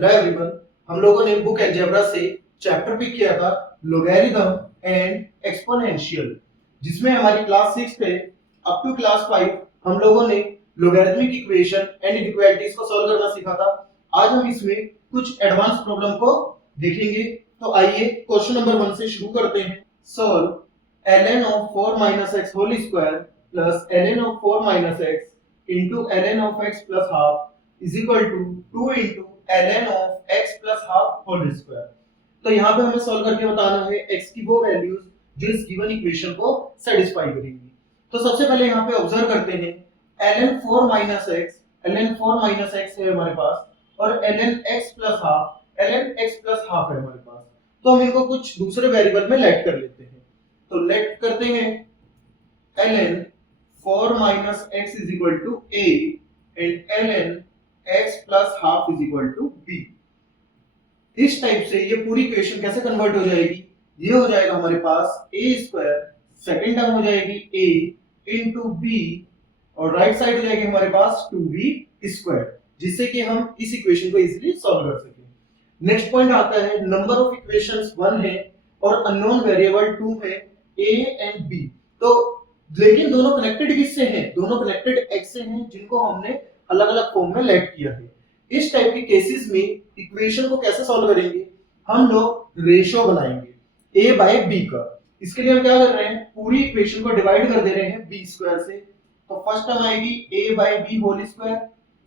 Hello everyone, हम लोगों ने बुक अलजेब्रा से चैप्टर पिक किया था लोगैरिथम एंड एक्सपोनेंशियल, जिसमें हमारी क्लास 6 पे अप टू क्लास 5 हम लोगों ने लोगैरिथमिक इक्वेशन एंड इनइक्वालिटीज को सॉल्व करना सीखा था। आज हम इसमें कुछ एडवांस प्रॉब्लम को देखेंगे। तो आइए क्वेश्चन नंबर 1 से शुरू करते हैं। Solve ln of 4 - x whole square plus ln of 4 - x into ln of x plus half is equal to 2 into ln of x plus half whole square। तो यहाँ पे हमें सॉल्व करके बताना है x की वो वैल्यूज जो इस गिवन इक्वेशन को सेटिस्फाई करेंगी। तो सबसे पहले यहाँ पे ऑब्जर्व करते हैं ln 4 - x, ln 4 - x है हमारे पास, और ln x plus half है हमारे पास। तो हम इनको कुछ दूसरे वेरिएबल में लेट कर लेते हैं। तो लेट करते हैं ln 4 - x is equal to a and ln x plus half is equal to b। इस टाइप से ये पूरी इक्वेशन कैसे कन्वर्ट हो जाएगी? ये हो जाएगा हमारे पास a स्क्वायर, सेकंड टर्म हो जाएगी a into b, और राइट साइड हो जाएगी हमारे पास 2b स्क्वायर, जिससे कि हम इस इक्वेशन को इजीली सॉल्व कर सकें। नेक्स्ट पॉइंट आता है नंबर ऑफ इक्वेशंस 1 है और अननोन वेरिएबल 2 है a एंड b। तो लेकिन दोनों कनेक्टेड किससे हैं? दोनों कनेक्टेड x से हैं, जिनको हमने अलग अलग फॉर्म में लेट किया है। इस टाइप के केसेस में इक्वेशन को कैसे सॉल्व करेंगे? हम लोग रेशियो बनाएंगे a बाय b का। इसके लिए हम क्या कर रहे हैं, पूरी इक्वेशन को डिवाइड कर दे रहे हैं b स्क्वायर से। तो फर्स्ट टर्म आएगी a by b whole square,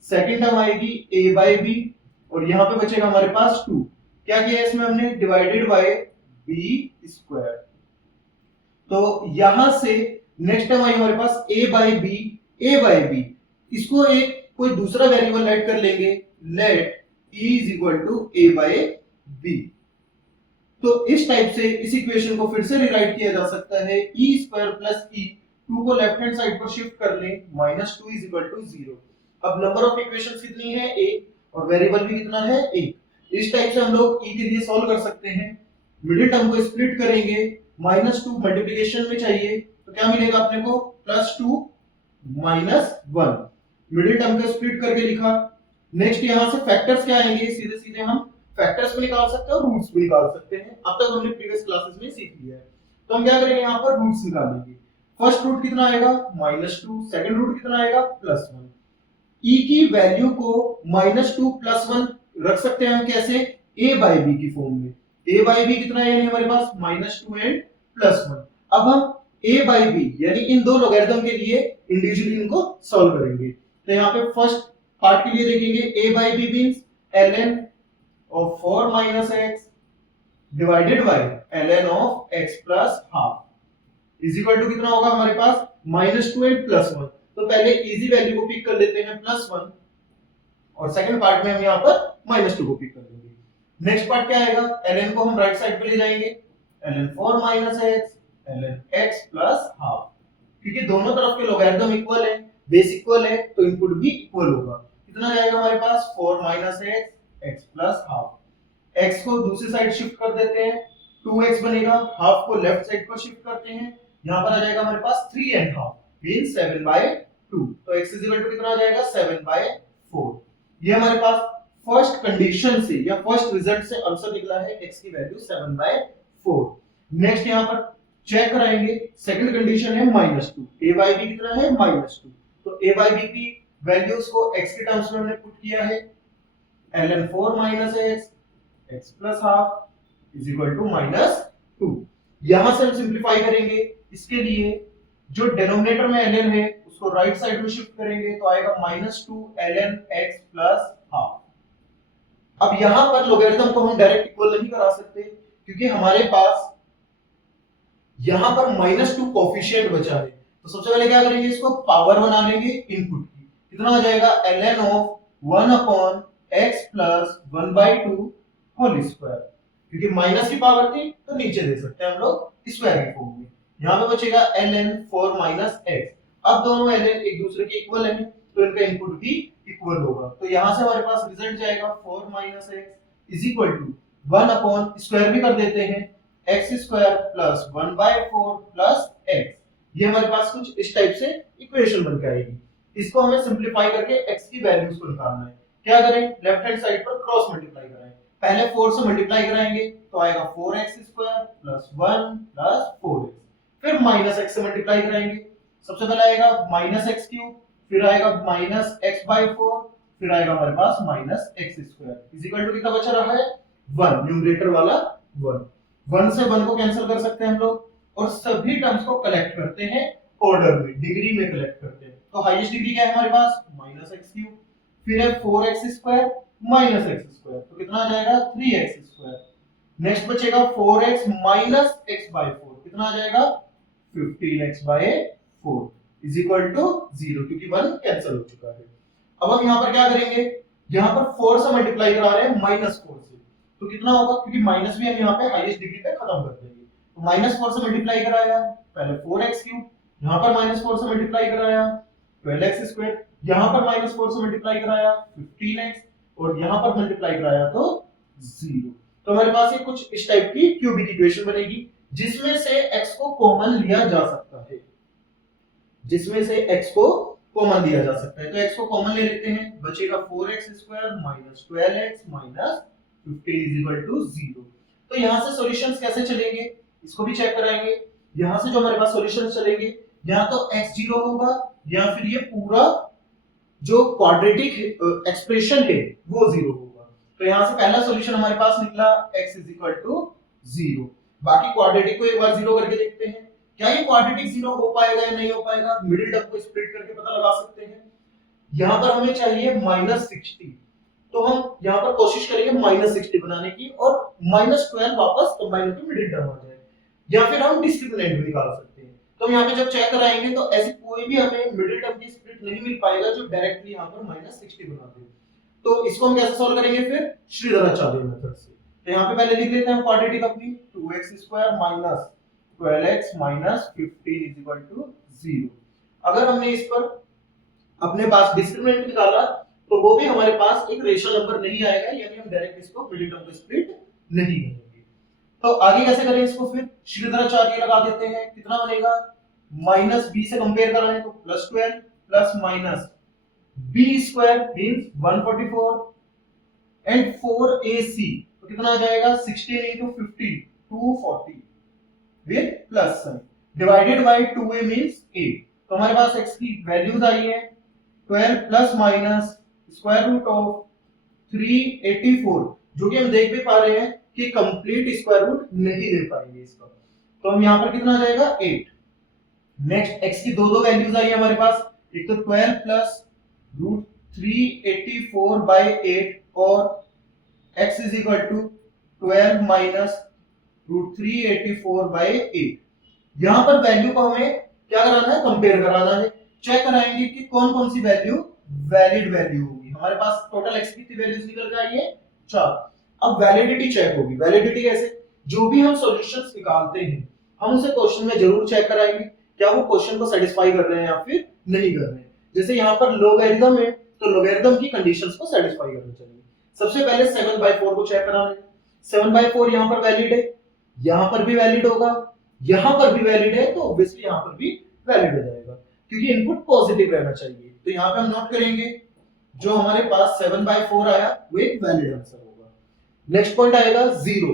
second term आएगी a बाय b, और यहाँ पे बचेगा हमारे पास 2। क्या किया है इसमें हमने? Divided by b square. तो यहां से नेक्स्ट टर्म आई हमारे पास a बाय b, इसको एक कोई दूसरा वेरिएबल लेट कर लेंगे, let e is equal to a by b। तो इस टाइप से इस इक्वेशन को फिर से रिराइट किया जा सकता है e स्क्वायर प्लस e, 2 को लेफ्ट हैंड साइड पर शिफ्ट कर लें, -2 इज इक्वल टू 0। अब नंबर ऑफ इक्वेशंस कितनी है? 1, और वेरिएबल भी कितना है? 1। इस टाइप से हम लोग e के लिए सॉल्व कर सकते हैं। मिडिल टर्म को स्प्लिट करेंगे, -2 मल्टीप्लिकेशन में चाहिए, तो क्या मिलेगा अपने को? +2 -1। मिडिल टर्म को स्प्लिट करके लिखा। नेक्स्ट यहां से फैक्टर्स क्या आएंगे? सीधे सीधे हम फैक्टर्स भी निकाल सकते हैं और रूट्स भी निकाल सकते हैं। अब तक हमने प्रीवियस क्लासेस में सीख लिया है। तो हम क्या करेंगे, यहां पर रूट्स निकालेंगे। फर्स्ट रूट कितना आएगा? -2, सेकंड रूट कितना आएगा? +1। e की वैल्यू को -2 +1 रख सकते हैं हम कैसे? a बाय b की फॉर्म में। a बाय b कितना है यानी हमारे पास -2 एंड +1। अब हम a बाय b यानी इन दो लोगैरिथम के लिए इंडिविजुअली इनको सॉल्व करेंगे। तो यहाँ पे फर्स्ट पार्ट के लिए देखेंगे a by b means ln of 4 - x divided by ln of x plus half is equal to कितना होगा हमारे पास? -2 एंड +1। तो पहले इजी वैल्यू को पिक कर लेते हैं +1, और सेकंड पार्ट में हम यहाँ पर -2 को पिक कर लेंगे। नेक्स्ट पार्ट क्या आएगा? ln को हम राइट साइड पे ले जाएंगे, ln 4 - x ln x plus half, क्योंकि दोनों तरफ के लोगैरिथम इक्वल है, बेस इक्वल है, तो इनपुट भी इक्वल होगा। कितना जाएगा हमारे पास? 4 - x x plus half। x को दूसरी साइड शिफ्ट कर देते हैं, 2x बनेगा, हाफ को लेफ्ट साइड पर शिफ्ट करते हैं, यहाँ पर आ जाएगा हमारे पास 3 and half मींस 7/2। तो x इज इक्वल टू कितना आ जाएगा? 7/4। ये हमारे पास फर्स्ट कंडीशन से या फर्स्ट रिजल्ट से आंसर निकला है, x की वैल्यू 7/4। नेक्स्ट यहाँ पर चेक कराएंगे, सेकंड कंडीशन है -2, a बाय b कितना है? -2। तो a बाय b की वैल्यूज को x के टर्म्स में हमने पुट किया है, ln 4 - x x plus half is equal to -2। यहां से हम सिंपलीफाई करेंगे। इसके लिए जो डिनोमिनेटर में ln है उसको राइट साइड में शिफ्ट करेंगे, तो आएगा -2 ln x plus half। अब यहां पर लोगैरिथम को हम डायरेक्ट इक्वल नहीं करा सकते, क्योंकि हमारे पास यहां पर -2 कोफिशिएंट बचा है। तो सबसे पहले क्या करेंगे, इसको पावर बना लेंगे इनपुट की। कितना हो जाएगा? ln of 1/x plus 1/2 whole square, क्योंकि माइनस की पावर थी तो नीचे दे सकते हैं हम लोग स्क्वायर की फॉर्म में। यहाँ पे बचेगा ln 4 - x। अब दोनों ln एक दूसरे के इक्वल हैं, तो इनका इनपुट भी इक्वल होगा। तो यहाँ से हमारे पास रिजल्ट जाएगा 4 - x is equal to 1 square भी कर देते हैं, x square plus 1/4 plus x। ये हमारे पास कुछ इस टाइप से इक्वेशन बन के आएगी। इसको हमें सिंपलीफाई करके x की वैल्यूज को निकालना है। क्या करें, लेफ्ट हैंड साइड पर क्रॉस मल्टीप्लाई कराएं। पहले 4 से मल्टीप्लाई कराएंगे तो आएगा 4x square plus 1 plus 4x, फिर माइनस x से मल्टीप्लाई कराएंगे, सबसे पहले आएगा माइनस x क्यूब, फिर आएगा माइनस x बाई 4, फिर आएगा हमारे पास minus x square is equal to कितना बचा रहा है 1, न्यूमरेटर वाला 1। 1 से 1 को कैंसिल कर सकते हैं हम लोग, और सभी टर्म्स को कलेक्ट करते हैं ऑर्डर में, डिग्री में कलेक्ट करते हैं। तो हाईएस्ट डिग्री क्या है हमारे पास माइनस एक्स क्यूब, फिर है 4x square minus x square, तो कितना आ जाएगा 3x स्क्वायर। नेक्स्ट बचेगा 4x माइनस x बाय 4, कितना आ जाएगा 15x bye 4 is equal to 0, क्योंकि 1 कैंसिल हो चुका है। अब हम यहां पर क्या करेंगे, यहां पर 4 से मल्टीप्लाई करा रहे हैं माइनस 4 से, तो कितना होगा, क्योंकि माइनस भी हम यहां पे हाईएस्ट डिग्री पे खत्म कर देंगे, तो माइनस 4 से मल्टीप्लाई कराया, पहले 4x क्यूब, यहां पर माइनस 4 से मल्टीप्लाई कराया 12x स्क्वायर, यहां पर माइनस 4 से मल्टीप्लाई कराया 15x, और यहां पर मल्टीप्लाई कराया तो 0। तो हमारे पास ये कुछ इस टाइप की क्यूबिक इक्वेशन बनेगी जिसमें से x को कॉमन लिया जा सकता है, जिसमें से x को कॉमन लिया जा सकता है। तो x को कॉमन ले लेते हैं, बचेगा 4x square minus 12x minus 15 is equal to 0। तो यहां से सॉल्यूशंस कैसे चलेंगे इसको भी चेक कराएंगे। यहां से जो हमारे पास सॉल्यूशंस चलेंगे, या तो x 0 होगा या फिर ये पूरा जो क्वाड्रेटिक एक्सप्रेशन है वो 0 होगा। तो यहां से पहला सॉल्यूशन हमारे पास निकला x इज इक्वल टू 0। बाकी क्वाड्रेटिक को एक बार 0 करके देखते हैं, क्या ये क्वाड्रेटिक 0 हो पाएगा या नहीं हो पाएगा, मिडिल टर्म को स्प्लिट करके पता लगा सकते हैं। यहां पर हमें चाहिए -60, तो हम यहां पर कोशिश करेंगे -60 बनाने की, और -12 वापस कंबाइन होकर मिडिल टर्म आ जाए, या फिर हम डिस्क्रिमिनेंट भी निकाल सकते हैं। तो हम यहां पे जब चेक कराएंगे तो ऐसी कोई भी हमें मिडिल टर्म की स्प्लिट नहीं मिल पाएगा जो डायरेक्टली यहां पर -60 बना दे। तो इसको हम कैसे सॉल्व करेंगे, फिर श्रीधराचार्य मेथड से। तो यहां पे पहले लिख लेते हैं क्वाड्रेटिक अपनी, 2x square minus 12x minus 15 is equal to 0। अगर हमने इस पर अपने पास डिस्क्रिमिनेंट निकाला तो वो भी हमारे पास एक रेशनल नंबर नहीं आएगा, यानी हम डायरेक्ट इसको मिडिल टर्म को स्प्लिट नहीं करेंगे। तो आगे कैसे करें इसको, फिर श्रीधराचार्य लगा देते हैं, कितना बनेगा -b से कंपेयर कराएं तो +12 plus minus b square means 144 and 4ac, तो कितना आ जाएगा 16 into 15 240 with plus sign, divided by 2a means 8। तो हमारे पास x की वैल्यूज आई है 12 plus minus square root of 384, जो कि हम देख भी पा रहे हैं कि कंप्लीट स्क्वायर रूट नहीं ले पाएंगे इसका, तो हम यहां पर कितना आ जाएगा 8। नेक्स्ट x की दो वैल्यूज आई है हमारे पास, एक तो 12 प्लस रूट 384 बाय 8 और x is equal to 12 minus root 384 by 8। यहां पर वैल्यू को हमें क्या कराना है, कंपेयर कराना है। चेक कराएंगे कि कौन कौन सी वैल्यू वैलिड वैल्यू होगी। हमारे पास टोटल x की कितनी वैल्यूज निकल के आई है 4। अब वैलिडिटी चेक होगी। वैलिडिटी कैसे, जो भी हम सॉल्यूशंस निकालते हैं हम उसे क्वेश्चन में जरूर चेक कराएंगे क्या वो क्वेश्चन को सेटिस्फाई कर रहे हैं या फिर नहीं कर रहे हैं। जैसे यहाँ पर लोगरिथम है तो लोगरिथम की कंडीशंस को सेटिस्फाई करनी चाहिए। सबसे पहले 7/4 को चेक कराना है। 7/4 यहाँ पर वैलिड है, यहाँ पर भी वैलिड होगा, यहाँ पर भी वैलिड है, तो ऑब्वियसली यहाँ पर भी वैलिड हो जाएगा क्योंकि इनपुट पॉजिटिव रहना चाहिए। तो यहाँ पे हम नोट करेंगे जो हमारे पास 7/4 आया वो एक वैलिड आंसर होगा। नेक्स्ट पॉइंट आएगा 0।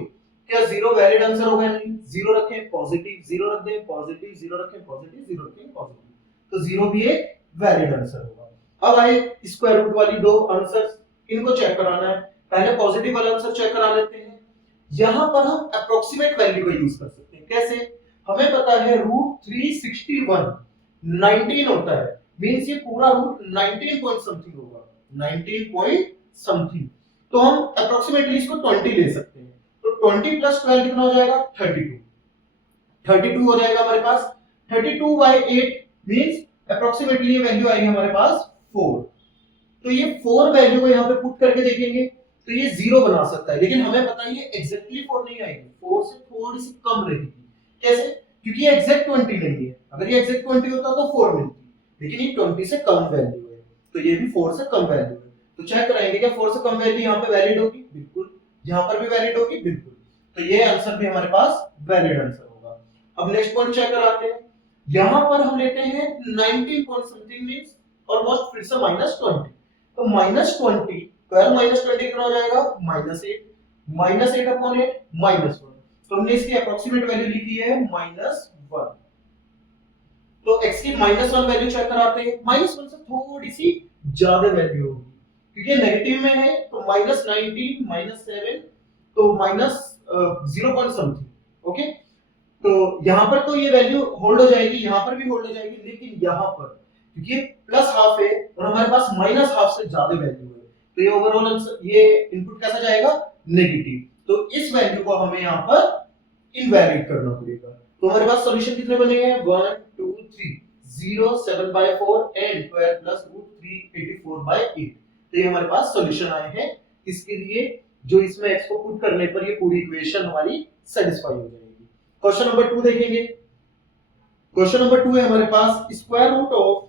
क्या 0 वैलिड आंसर होगा? नहीं। 0 रखें पॉजिटिव, 0 रख दें पॉजिटिव, 0 रखें पॉजिटिव, 0 रखें पॉजिटिव, तो 0 भी एक वैलिड आंसर होगा। अब आए स्क्वायर रूट वाली दो आंसर्स, इनको चेक कराना है। पहले पॉजिटिव वाला आंसर चेक करा लेते हैं। यहां पर हम अप्रोक्सीमेट वैल्यू का यूज कर सकते हैं। कैसे? हमें पता है रूट 361 19 होता है, मींस ये पूरा रूट 19 पॉइंट समथिंग होगा, 19 पॉइंट समथिंग। तो हम अप्रोक्सीमेटली इसको 20 ले सकते हैं। तो 20 प्लस 12 कितना हो जाएगा? 32। 32 हो जाएगा हमारे पास। 32/8 मींस अप्रोक्सीमेटली ये वैल्यू आएगी हमारे पास 4। तो ये 4 वैल्यू को यहाँ पे पुट करके देखेंगे तो ये 0 बना सकता है, लेकिन हमें पता है ये एग्जैक्टली 4 नहीं आएगी, 4 से थोड़ी सी कम रहेगी। कैसे? क्योंकि ये एग्जैक्ट 20 नहीं है। अगर ये एग्जैक्ट 20 होता तो 4 मिलती, लेकिन ये 20 से कम वैल्यू है, तो ये भी 4 से कम वैल्यू है। तो चेक कराएंगे क्या 4 से कम वैल्यू यहाँ पे वैलिड होगी? बिल्कुल। यहाँ पर भी वैलिड होगी? बिल्कुल। तो ये आंसर भी हमारे पास वैलिड आंसर होगा। अब नेक्स्ट पॉइंट चेक कराते हैं। यहाँ पर हम लेते हैं 19 पॉइंट समथिंग मींस ऑलमोस्ट फिर से -20। तो -20 12 माइनस 20 कितना हो जाएगा -8, -8 अपॉन 8 -1। तो हमने इसकी अप्रोक्सीमेट वैल्यू लिखी है -1। तो x की -1 वैल्यू चेक कराते हैं। -1 से थोड़ी सी ज्यादा वैल्यू होगी क्योंकि नेगेटिव में है, तो -19 -7 तो माइनस 0 पॉइंट समथिंग। ओके, तो यहां पर तो ये वैल्यू होल्ड हो जाएगी, यहां पर भी होल्ड हो जाएगी, लेकिन यहां पर क्योंकि प्लस हाफ है और हमारे पास माइनस हाफ से ज्यादा वैल्यू है, तो ये ओवरऑल ये इनपुट कैसा जाएगा नेगेटिव। तो इस वैल्यू को हमें यहां पर इनवैलिड करना पड़ेगा। तो हमारे पास सॉल्यूशन कितने बने हैं 1 2 3 0 7/4 एंड 12 प्लस रूट 3 84/8। तो ये हमारे पास सॉल्यूशन आए हैं इसके लिए, जो इसमें x को पुट करने पर ये पूरी इक्वेशन हमारी सेटिस्फाई हो जाएगी। क्वेश्चन नंबर 2 देखेंगे। क्वेश्चन नंबर 2 है हमारे पास square root of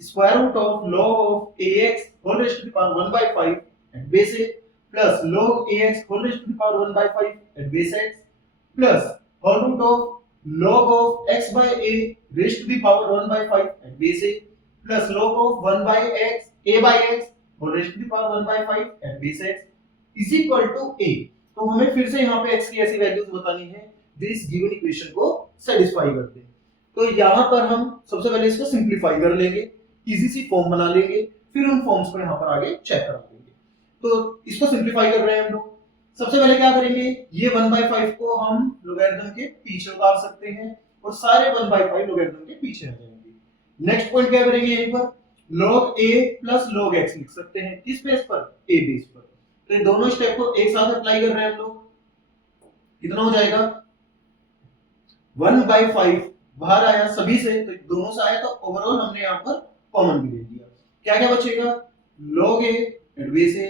log of ax whole raised to the power 1/5 at base a plus log ax whole raised to the power 1/5 at base x plus whole root of log of x by a raised to the power 1/5 at base a plus log of 1 by x a by x whole raised to the power 1/5 at base x is equal to a। तो हमें फिर से यहाँ पे x की ऐसी values बतानी है जो इस गिवन इक्वेशन को सेटिस्फाई करते हैं। तो यहाँ पर हम सबसे पहले इसको सिंप्लीफाई कर लेंगे, इजी सी फॉर्म बना लेंगे, फिर उन फॉर्म्स को यहाँ पर आगे चेक करा देंगे। तो इसको सिंप्लीफाई कर रहे हैं हम लोग। सबसे पहले क्या करेंगे, ये 1/5 को हम लोगरिथम के पीछे उतार सकते हैं और सारे 1/5 लोगरिथम के पीछे आ जाएंगे। नेक्स्ट पॉइंट क्या करेंगे, यहीं पर log a plus log x लिख सकते हैं, किस बेस पर, a बेस पर। तो ये दोनों स्टेप को एक साथ अप्लाई कर रहे हैं हम लोग। कितना हो जाएगा 1/5 बाहर आया सभी से, तो दोनों से आया, तो ओवरऑल हमने यहाँ पर कॉमन भी ले लिया। क्या क्या बचेगा, log a at base a,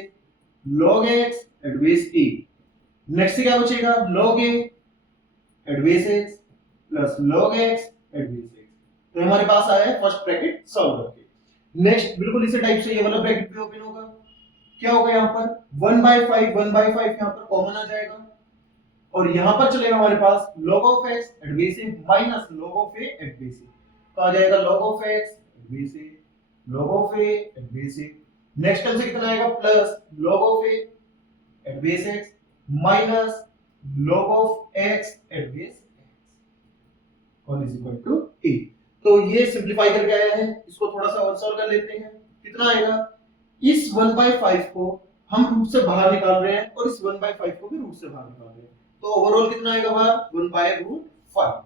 log x eight base a। Next क्या बचेगा, log a at base x plus log x eight base x। तो हमारे पास आया है फर्स्ट ब्रैकेट सॉल्व करके। नेक्स्ट बिल्कुल इसी टाइप से ये वाला ब्रैकेट भी ओपन होगा। क्या होगा यहाँ पर 1/5 यहाँ पर कॉमन आ जाएगा और यहां पर चलेगा हमारे पास log of x eight base a minus log of a at base a। तो आ जाएगा log of x eight base a, log of a at base a। Next term से कितना आएगा plus log of a at base x minus log of x eight base x और is equal to a। तो ये simplify करके आया है, इसको थोड़ा सा और सॉल्व कर लेते हैं। कितना आएगा, इस 1/5 को हम रूट से बाहर निकाल रहे हैं और इस 1/5 को भी रूट से बाहर निकाल रहे हैं, तो ओवरऑल कितना आएगा बाहर 1/√5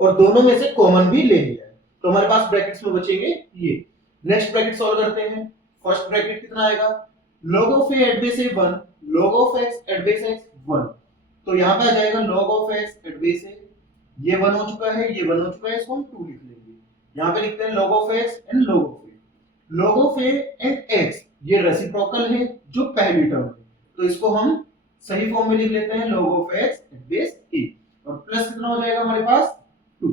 और दोनों में से कॉमन भी ले लिया है, तो हमारे पास ब्रैकेट्स में बचेंगे ये। नेक्स्ट ब्रैकेट सॉल्व करते हैं। फर्स्ट ब्रैकेट कितना आएगा log of a at base a 1 log of x eight base x 1। तो यहां पे आ जाएगा log of x eight base a, ये 1 हो चुका है, ये 1 हो चुका है, इसको हम 2 लिख लेंगे। यहां पे लिखते हैं log of x and log of a। log of a and x ये रेसिप्रोकल है जो पहली टर्म है, तो इसको हम सही फॉर्म में लिख लेते हैं log of x eight base a और प्लस कितना हो जाएगा हमारे पास 2।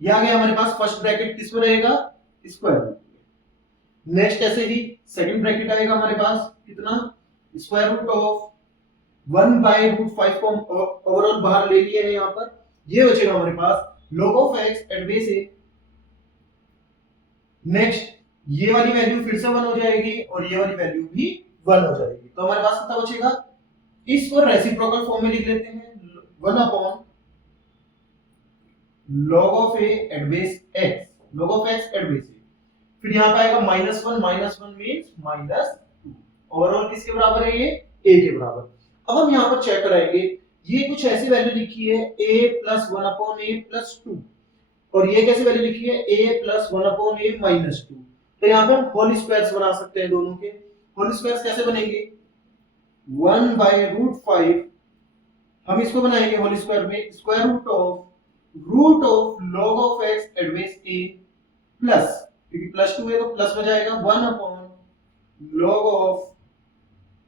ये आ गया हमारे पास फर्स्ट ब्रैकेट, किस में रहेगा स्क्वायर रूट में। नेक्स्ट ऐसे ही सेकंड ब्रैकेट आएगा हमारे पास कितना स्क्वायर रूट ऑफ 1/√5 को ओवरऑल बाहर ले लिया है यहाँ पर, ये बचेगा हमारे पास log of x eight base a। Next ये वाली वैल्यू फिर से 1 हो जाएगी और ये वाली वैल्यू भी 1 हो जाएगी, तो हमारे पास कितना बचेगा, इसको रेसिप्रोकल फॉर्म में लिख लेते हैं 1 upon log of a at base x, log of x eight base a। फिर यहाँ पे आएगा -1 मींस -2, ओवरऑल किसके बराबर है ये a के बराबर। अब हम यहाँ पर चेक कराएंगे, ये कुछ ऐसी वैल्यू लिखी है a plus 1 upon a plus 2 और ये कैसी वैल्यू लिखी है a plus 1 upon a minus 2। तो यहाँ पे हम होल स्क्वायर्स बना सकते हैं दोनों के। होल स्क्वायर्स कैसे बनेंगे, 1/√5 हम इसको बनाएंगे होल स्क्वायर में square root of log of x eight base a plus, क्योंकि प्लस 2 है तो प्लस में जाएगा 1 upon log of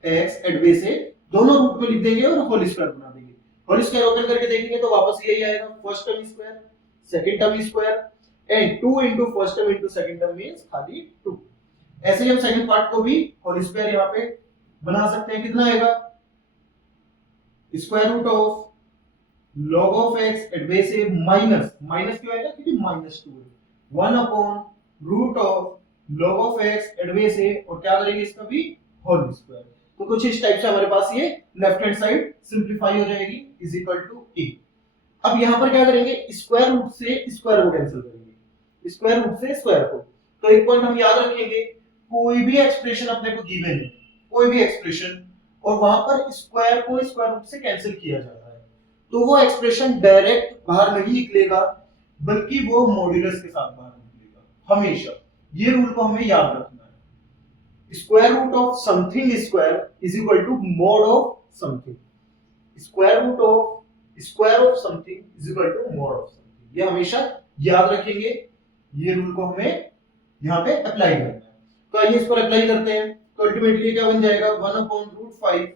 x eight base a, दोनों रूट में लिख देंगे और होल स्क्वायर बना देंगे। होल स्क्वायर ओपन करके देखेंगे तो वापस यही आएगा, first term square second term square and 2 into first term into second term means खाली 2। ऐसे ही हम सेकंड पार्ट को भी होल स्क्वायर यहाँ पे बना सकते हैं। कितना आएगा square root of log of x eight base a minus क्यों आएगा, क्योंकि -2 है 1 upon root of log of x eight base a और क्या करेंगे इसका भी होल स्क्वायर। तो कुछ इस टाइप से हमारे पास ये लेफ्ट हैंड साइड सिंप्लीफाई हो जाएगी इज इक्वल टू a। अब यहां पर क्या करेंगे, स्क्वायर रूट से स्क्वायर को कैंसिल करेंगे, स्क्वायर रूट से स्क्वायर को। तो एक पॉइंट हम याद रखेंगे, कोई भी एक्सप्रेशन अपने को गिवन है, कोई भी एक्सप्रेशन, और वहां पर स्क्वायर को स्क्वायर रूट से कैंसिल किया जाता है, तो वो एक्सप्रेशन डायरेक्ट बाहर नहीं निकलेगा, बल्कि वो मॉड्यूलस के साथ बाहर निकलेगा हमेशा। ये रूल को हमें याद रखना है। Square root of something square is equal to mod of something. Square root of square of something is equal to mod of something. ये हमेशा याद रखेंगे, ये रूल को हमें यहाँ पे अप्लाई करना है। तो आइए इस पर अप्लाई करते हैं। तो अल्टीमेटली क्या बन जाएगा, 1/√5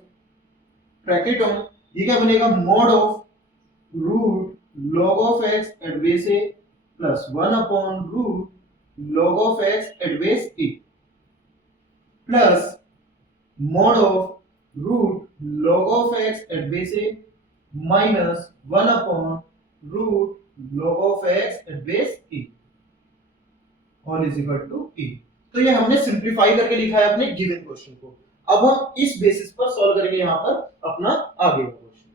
ब्रैकेट ऑन, ये क्या बनेगा, mod of root log of x eight base a plus 1/रूट log of x eight base a plus mod of root log of x eight base a minus 1/रूट log of x eight base a all is equal to a। तो ये हमने simplify करके लिखा है अपने given question को। अब हम इस बेसिस पर सॉल्व करेंगे यहाँ पर अपना आगे का क्वेश्चन।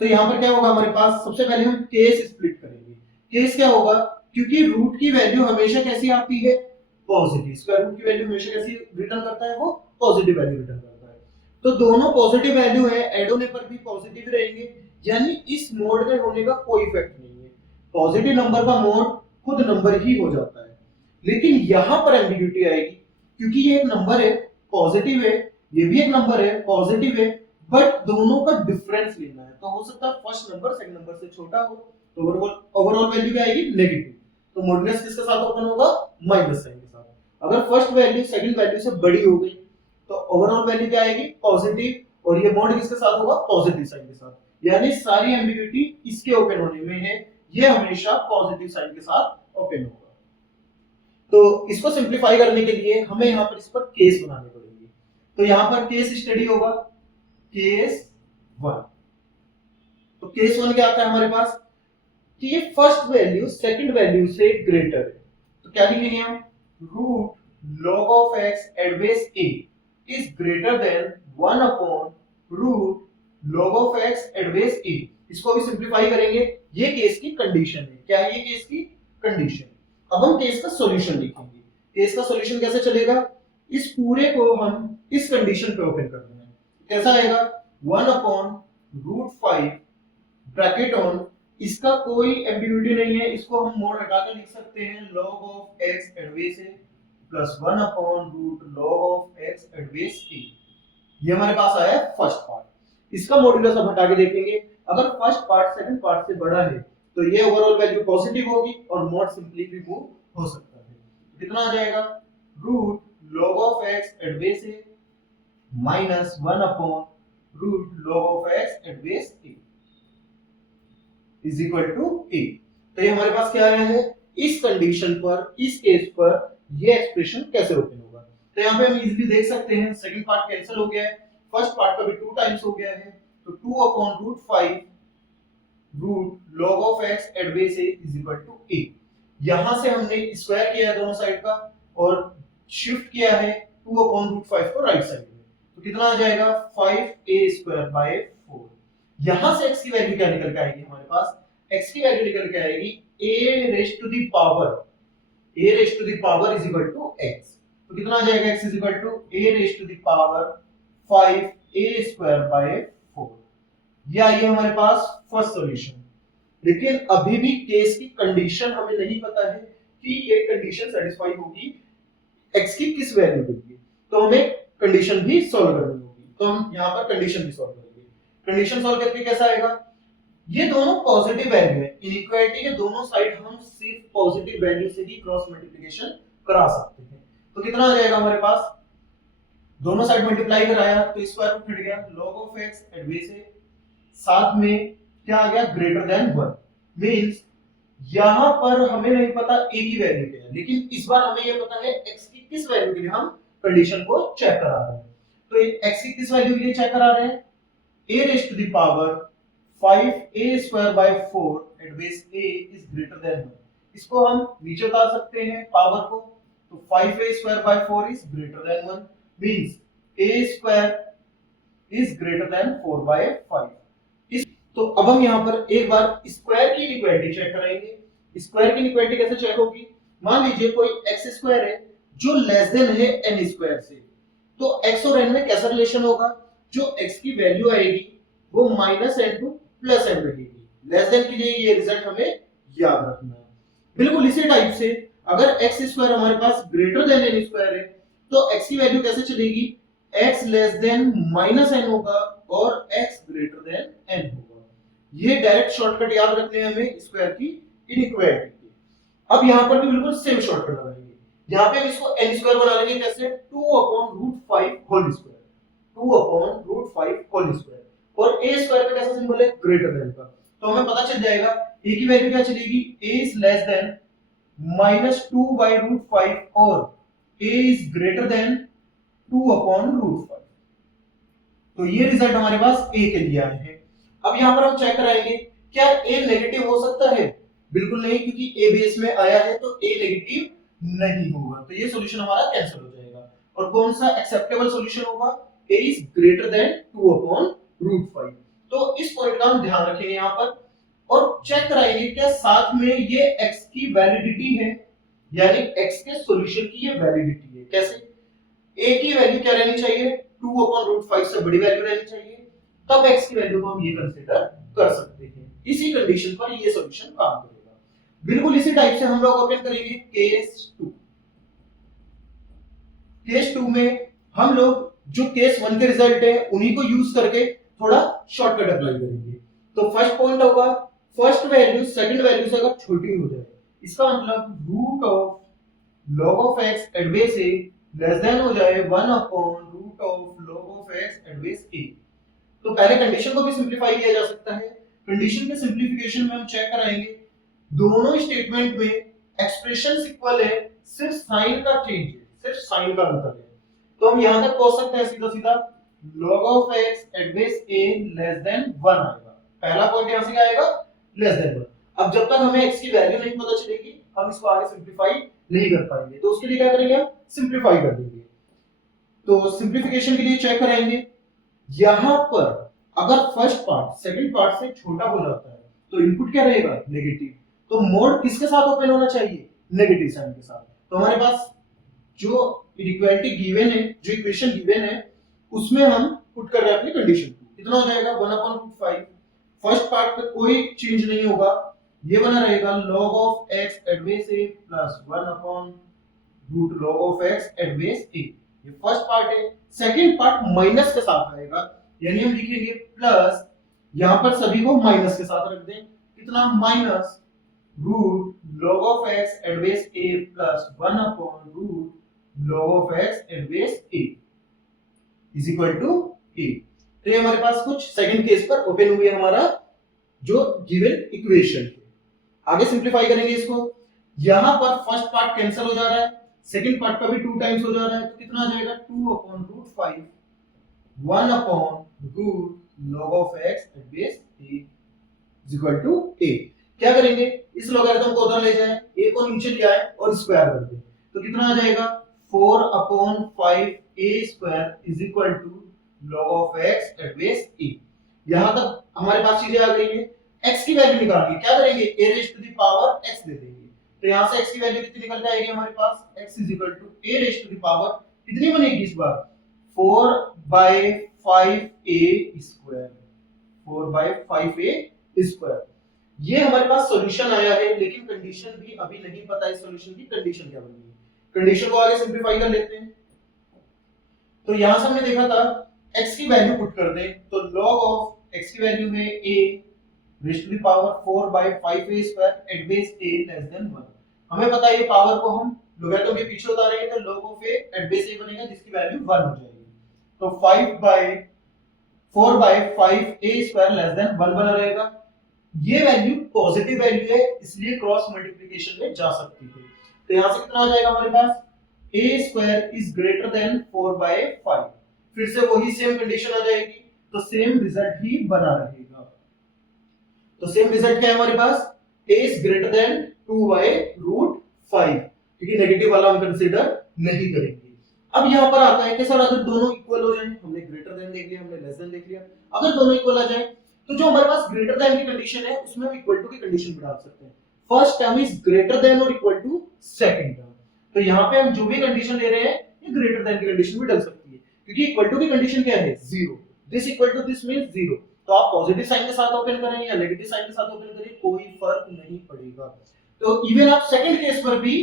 तो यहाँ पर क्या होगा हमारे पास, सबसे पहले हम केस स्प्लिट करेंगे। केस क्या होगा, क्योंकि रूट की वैल्यू हमेशा कैसी आती है, पॉजिटिव। स्क्वायर रूट की वैल्यू हमेशा कैसी रिटर्न करता है, वो पॉजिटिव वैल्यू रिटर्न करता है। तो दोनों पॉजिटिव वैल्यू है, ऐड होने पर भी पॉजिटिव रहेंगे, यानी इस मोड में होने का कोई इफेक्ट नहीं है। पॉजिटिव नंबर का मोड खुद नंबर ही हो जाता है। लेकिन यहां पर एम्बिग्यूटी आएगी, क्योंकि ये एक नंबर है, पॉजिटिव है, ये भी एक नंबर है, पॉजिटिव है, बट दोनों का डिफरेंस लेना है। तो हो सकता है फर्स्ट नंबर सेकंड नंबर से छोटा हो, तो ओवरऑल वैल्यू क्या आएगी, नेगेटिव। तो मॉडुलस किसके साथ ओपन होगा, माइनस साइन के साथ। अगर फर्स्ट वैल्यू सेकंड वैल्यू से बड़ी हो गई, तो ओवरऑल वैल्यू क्या आएगी, पॉजिटिव, और ये मॉड किसके साथ होगा, पॉजिटिव साइन के साथ। यानी सारी एम्बिग्यूटी इसके ओपन होने में है, ये हमेशा पॉजिटिव साइन के साथ ओपन होगा। तो इसको सिंप्लीफाई करने के लिए हमें यहाँ पर इस पर केस बनाने पड़ेंगे। तो यहाँ पर केस स्टडी होगा, केस 1। तो केस 1 क्या आता है हमारे पास, कि ये फर्स्ट वैल्यू सेकंड वैल्यू से ग्रेटर है। तो क्या लिखेंगे हम, root log of x eight base a is greater than 1/रूट log of x eight base a। इसको भी सिंप्लीफाई करेंगे, ये केस की कंडीशन है। क्या है ये केस की कंडीशन। अब हम केस का सॉल्यूशन लिखेंगे। केस का सॉल्यूशन कैसे चलेगा, इस पूरे को हम इस कंडीशन पे ओपन कर देंगे। कैसा आएगा, 1/√5 ब्रैकेट ऑन, इसका कोई एम्बिग्यूटी नहीं है, इसको हम मोड हटाकर लिख सकते हैं log of x eight base a plus 1/रूट log of x eight base a। ये हमारे पास आया है फर्स्ट पार्ट। इसका मॉड्यूलस अब हटा के देखेंगे। अगर फर्स्ट पार्ट सेकंड पार्ट से बड़ा है, तो ये ओवरऑल वैल्यू पॉजिटिव होगी और मॉड सिंपली रिमूव हो सकता है। कितना आ जाएगा, root log of x eight base a minus 1/रूट log of x eight base a is equal to a। तो ये हमारे पास क्या आया है, इस कंडीशन पर, इस केस पर ये एक्सप्रेशन कैसे ओपन होगा। तो यहाँ पे हम इजीली देख सकते हैं, सेकंड पार्ट कैंसिल हो गया है, फर्स्ट पार्ट का भी 2 टाइम्स हो गया है। तो 2/√5 root log of x eight base a is equal to a। यहां से हमने स्क्वायर किया है दोनों साइड का और शिफ्ट किया है 2/√5 को राइट साइड में। तो कितना आ जाएगा, 5a² 4। यहां से x की वैल्यू क्या निकल के आएगी हमारे पास, x की वैल्यू निकल के आएगी a raise to the power is equal to x। तो कितना आ जाएगा, x is equal to a raise to the power 5a² 4। ये आई है हमारे पास फर्स्ट सॉल्यूशन। लेकिन अभी भी केस की कंडीशन हमें नहीं पता है कि ये कंडीशन सेटिस्फाई होगी x की किस वैल्यू के लिए। तो हमें कंडीशन भी सॉल्व करनी होगी। तो हम यहाँ पर कंडीशन भी सॉल्व करेंगे। कंडीशन सॉल्व करके कैसा आएगा, ये दोनों पॉजिटिव वैल्यू है, इनइक्वालिटी के दोनों साइड हम सिर्फ पॉजिटिव वैल्यू से ही क्रॉस मल्टीप्लिकेशन करा सकते हैं। तो कितना आ जाएगा हमारे पास, दोनों साइड मल्टीप्लाई कराया तो स्क्वायर रूट हट गया, log of x eight base a, साथ में क्या आ गया, ग्रेटर देन 1। मींस यहां पर हमें नहीं पता a की वैल्यू क्या है, लेकिन इस बार हमें ये पता है x की किस वैल्यू के लिए हम कंडीशन को चेक करा रहे हैं। तो x की किस वैल्यू के लिए चेक करा रहे हैं, a raise to the power 5a² 4 at base a is greater than 1। इसको हम नीचे उतार सकते हैं पावर को, तो 5a² / 4 is greater than 1, means a² is greater then 4/5। इस तो अब हम यहाँ पर एक बार स्क्वायर की इक्वालिटी चेक कराएंगे। स्क्वायर की इक्वालिटी कैसे चेक होगी? मान लीजिए कोई x² है जो लेस देन है n² से, तो x और n में कैसा रिलेशन होगा? जो x की वैल्यू आएगी वो -n टू +n रहेगी। लेस देन के लिए ये रिजल्ट हमें याद रखना है। बिल्कुल इसी टाइप से अगर x² हमारे पास ग्रेटर देन n² है तो x की वैल्यू कैसे चलेगी? x लेस देन -n होगा और x ग्रेटर देन n होगा। ये डायरेक्ट शॉर्टकट याद रखने हैं हमें स्क्वायर की इनइक्वालिटी की। अब यहाँ पर भी बिल्कुल सेम शॉर्टकट लगाएंगे। यहाँ पे हम इसको n² बना लेंगे कैसे? 2/√5 होल स्क्वायर, 2/√5 होल स्क्वायर। और a² का कैसा सिंबल है? ग्रेटर देन का। तो हमें पता चल जाएगा a की वैल्यू क्या चलेगी? a इज लेस देन -2/√5 और a इज ग्रेटर देन 2/√5। तो ये रिजल्ट हमारे पास a के लिए आए हैं। अब यहाँ पर हम चेक कराएंगे क्या a नेगेटिव हो सकता है? बिल्कुल नहीं, क्योंकि a बेस में आया है तो a नेगेटिव नहीं होगा, तो ये सॉल्यूशन हमारा कैंसिल हो जाएगा। और कौन सा एक्सेप्टेबल सॉल्यूशन होगा? a is greater then 2/√5। तो इस पॉइंट का हम ध्यान रखेंगे यहाँ पर और चेक कराएंगे क्या साथ में ये x की वैलिडिटी है, यानी x के सॉल्यूशन की ये वैलिडिटी है। कैसे? a की वैल्यू क्या रहनी चाहिए? 2/√5 से बड़ी वैल्यू रहनी चाहिए, तब x की वैल्यू को हम ये कंसीडर कर सकते हैं। इसी कंडीशन पर ये सॉल्यूशन काम करेगा। बिल्कुल इसी टाइप से हम लोग ओपन करेंगे केस 2। केस 2 में हम लोग जो केस 1 के रिजल्ट है उन्हीं को यूज करके थोड़ा शॉर्टकट अप्लाई करेंगे। तो फर्स्ट पॉइंट होगा फर्स्ट वैल्यू सेकंड वैल्यू से अगर छोटी हो जाए, इसका मतलब root of log of x eight base a less than हो जाए 1/रूट of log of x eight base a। तो पहले कंडीशन को भी सिंपलीफाई किया जा सकता है। कंडीशन के सिंपलीफिकेशन में हम चेक कराएंगे दोनों स्टेटमेंट में एक्सप्रेशंस इक्वल है, सिर्फ साइन का चेंज है, सिर्फ साइन का अंतर है। तो हम यहां तक पहुंच सकते हैं सीधा सीधा log of x eight base a less than 1 आएगा। पहला पॉइंट यहां से क्या आएगा? Less than 1। अब जब तक हमें x की वैल्यू नहीं पता चलेगी हम इसको आगे सिंपलीफाई नहीं कर पाएंगे, तो उसके लिए क्या करेंगे? हम सिंपलीफाई कर देंगे। तो सिंपलीफिकेशन के लिए चेक कराएंगे यहां पर अगर फर्स्ट पार्ट सेकंड पार्ट से छोटा हो जाता है तो इनपुट क्या रहेगा? नेगेटिव। तो मोड किसके साथ ओपन होना चाहिए? नेगेटिव साइन के साथ। तो हमारे पास जो इक्वालिटी गिवन है, जो इक्वेशन गिवन है उसमें हम पुट कर रहे हैं अपनी कंडीशन को। कितना हो जाएगा? 1/5। फर्स्ट पार्ट पे कोई चेंज नहीं होगा, ये बना रहेगा log of x eight base a plus 1/रूट log of x eight base a। ये फर्स्ट पार्ट है। सेकंड पार्ट माइनस के साथ आएगा, यानी हम लिखेंगे प्लस, यहां पर सभी को माइनस के साथ रख दें। कितना? Minus root log of x eight base a plus 1/रूट log of x eight base a is equal to a। तो ये हमारे पास कुछ सेकंड केस पर ओपन हुई है हमारा जो गिवन इक्वेशन है। आगे सिंपलीफाई करेंगे इसको। यहां पर फर्स्ट पार्ट कैंसिल हो जा रहा है, सेकंड पार्ट का भी 2 टाइम्स हो जा रहा है, तो कितना आ जाएगा? 2/√5 root log of x eight base a is equal to a। क्या करेंगे? इस लॉगरिथम को उधर ले जाएं, a को नीचे ले आए और स्क्वायर कर दें, तो कितना आ जाएगा? 4/5a² is equal to log of x eight base a। यहां तक हमारे पास चीजें आ गई हैं। x की वैल्यू निकालनी है, क्या करेंगे? a raise to the power x दे देंगे, तो यहां से x की वैल्यू कितनी निकल जाएगी हमारे पास? x is equal to a raise to the power कितनी बनेगी इस बार? 4/5a², 4/5a²। ये हमारे पास सॉल्यूशन आया है, लेकिन कंडीशन भी अभी नहीं पता इस सॉल्यूशन की कंडीशन क्या बनेगी। कंडीशन को आगे सिंपलीफाई कर लेते हैं। तो यहां से हमने देखा था x की वैल्यू पुट कर दें, तो log ऑफ x की वैल्यू है a raise to the power 4/5a² at base a less than 1। हमें पता है ये पावर को हम लोगरिथम के पीछे उतारेंगे तो log of a at base a बनेगा, जिसकी वैल्यू 1 हो जाएगी। तो 4/5a² लेस देन 1 बना रहेगा। ये वैल्यू पॉजिटिव वैल्यू है, इसलिए क्रॉस मल्टीप्लिकेशन में जा सकती है। तो यहां से कितना आ जाएगा हमारे पास? a² is greater then 4/5। फिर से वही सेम कंडीशन आ जाएगी, तो सेम रिजल्ट ही बना रहेगा। तो सेम रिजल्ट क्या है हमारे पास? a is greater then 2y√5, क्योंकि नेगेटिव वाला हम कंसीडर नहीं करेंगे। अब यहाँ पर आता है कि सर अगर दोनों इक्वल हो जाए, हमने ग्रेटर देन देख लिया, हमने लेस देन देख लिया, अगर दोनों इक्वल आ जाए तो जो हमारे पास ग्रेटर देन की कंडीशन है उसमें हम इक्वल टू की कंडीशन भी डाल सकते हैं। First term is greater then और इक्वल टू सेकंड टर्म, तो यहाँ पे हम जो भी कंडीशन ले रहे हैं ये ग्रेटर देन की कंडीशन भी डल सकती है, क्योंकि इक्वल टू की कंडीशन क्या है, zero. This equal to this means zero, तो आप पॉजिटिव साइन के साथ ओपन करें या नेगेटिव साइन के साथ ओपन करें कोई फर्क नहीं पड़ेगा। तो इवन आप सेकंड केस पर भी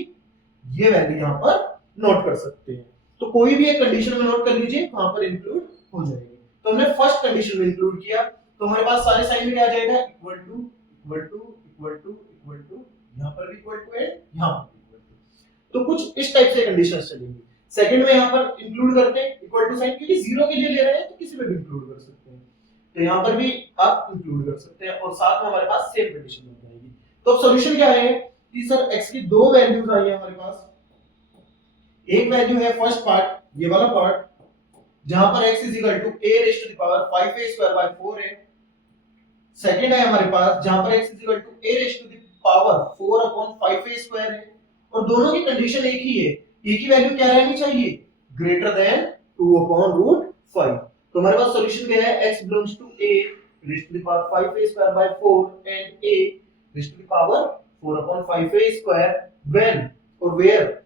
ये वैल्यू यहाँ पर नोट कर सकते हैं। तो कोई भी एक कंडीशन में नोट कर लीजिए, वहां पर इंक्लूड हो जाएगी। तो हमने फर्स्ट कंडीशन में इंक्लूड किया, तो हमारे पास सारे साइन में क्या आ जाएगा, equal to equal to equal to equal to, यहां पर भी इक्वल टू है, यहां पर भी इक्वल टू। तो कुछ इस टाइप से कंडीशंस चलेंगी। सेकंड में यहां पर इंक्लूड करते हैं इक्वल टू साइन, क्योंकि जीरो के लिए ले रहे हैं तो किसी में भी इंक्लूड कर सकते हैं, तो यहां पर भी आप इंक्लूड कर सकते हैं और साथ में हमारे पास सेम कंडीशन बन जाएगी। तो अब सॉल्यूशन क्या है कि सर x की दो वैल्यूज आई है हमारे पास। एक वैल्यू है फर्स्ट पार्ट, ये वाला पार्ट, जहां पर x is equal to a raise to the power 5a square by 4 है। सेकंड है हमारे पास जहां पर x is equal to a raise to the power 4 upon 5a square है, और दोनों की कंडीशन एक ही है, a की वैल्यू क्या रहनी चाहिए, ग्रेटर देन 2 अपॉन रूट 5। तो हमारे पास सॉल्यूशन क्या है, x belongs to a raise to the power 5a square by 4 and a raise to the power 4 upon 5a square when और where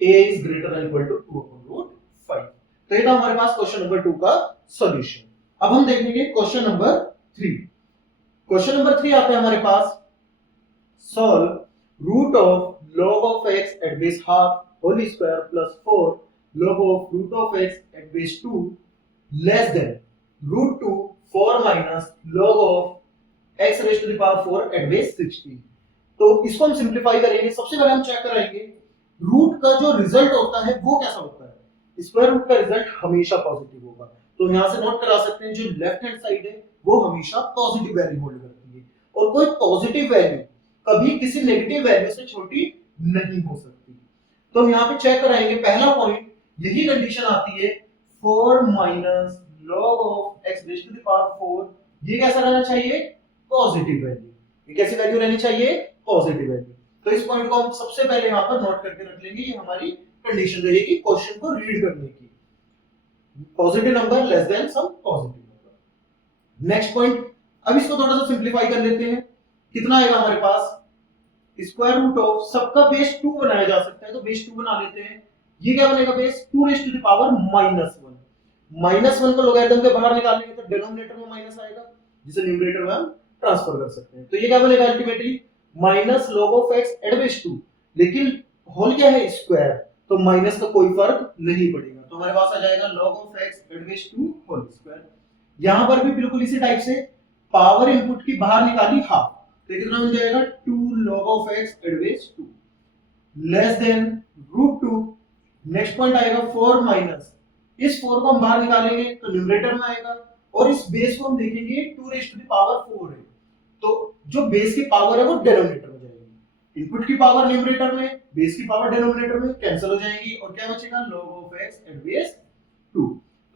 a is greater than equal to 2 upon root 5। तो ये था हमारे पास question number 2 का solution. अब हम देखेंगे question number 3। Question number 3 आता है हमारे पास, solve root of log of x at base half whole square plus 4 log of root of x at base 2 less than root 2 4 minus log of x raised to the power 4 at base 16। तो इसको हम simplify करेंगे। सबसे पहले हम check कराएंगे root का जो रिजल्ट होता है वो कैसा होता है। स्क्वायर रूट का रिजल्ट हमेशा पॉजिटिव होगा, तो यहां से नोट करा सकते हैं जो लेफ्ट हैंड साइड है वो हमेशा पॉजिटिव वैल्यू होल्ड करती है, और कोई पॉजिटिव वैल्यू कभी किसी नेगेटिव वैल्यू से छोटी नहीं हो सकती। तो हम यहां पे चेक कराएंगे, पहला पॉइंट यही कंडीशन आती है 4 minus log of x raised to the power 4, ये कैसा रहना चाहिए, पॉजिटिव वैल्यू। ये कैसी वैल्यू रहनी चाहिए, पॉजिटिव वैल्यू। तो इस पॉइंट को हम सबसे पहले यहां पर नोट करके रख लेंगे, ये हमारी कंडीशन रहेगी क्वेश्चन को रीड करने की, positive number less than some positive number. Next point, अब इसको थोड़ा सा सिंपलीफाई कर लेते हैं। कितना आएगा हमारे पास, स्क्वायर रूट ऑफ, सबका बेस 2 बनाया जा सकता है तो बेस 2 बना लेते हैं। ये क्या बनेगा, base 2 raise to the power -1। -1 को लोगरिथम के बाहर निकालेंगे तो डिनोमिनेटर में माइनस आएगा, जिसे न्यूमरेटर में हम ट्रांसफर कर सकते हैं। तो ये क्या बनेगा ultimately minus log of x eight base 2, लेकिन होल क्या है, स्क्वायर, तो माइनस का कोई फर्क नहीं पड़ेगा, तो हमारे पास आ जाएगा log of x eight base 2 whole square. यहां पर भी बिल्कुल इसी टाइप से पावर इनपुट की बाहर निकाली हाफ, तो कितना मिल जाएगा 2 log of x eight base 2 less than root 2। Next point आएगा 4 माइनस, इस 4 को हम बाहर निकालेंगे तो न्यूमरेटर में आएगा, और इस बेस को हम देखेंगे 2 रेज़ टू द पावर 4 है, तो जो बेस की पावर है वो डिनोमिनेटर में जाएगी। इनपुट की पावर न्यूमरेटर में, बेस की पावर डिनोमिनेटर में कैंसिल हो जाएगी, और क्या बचेगा log of x eight base 2।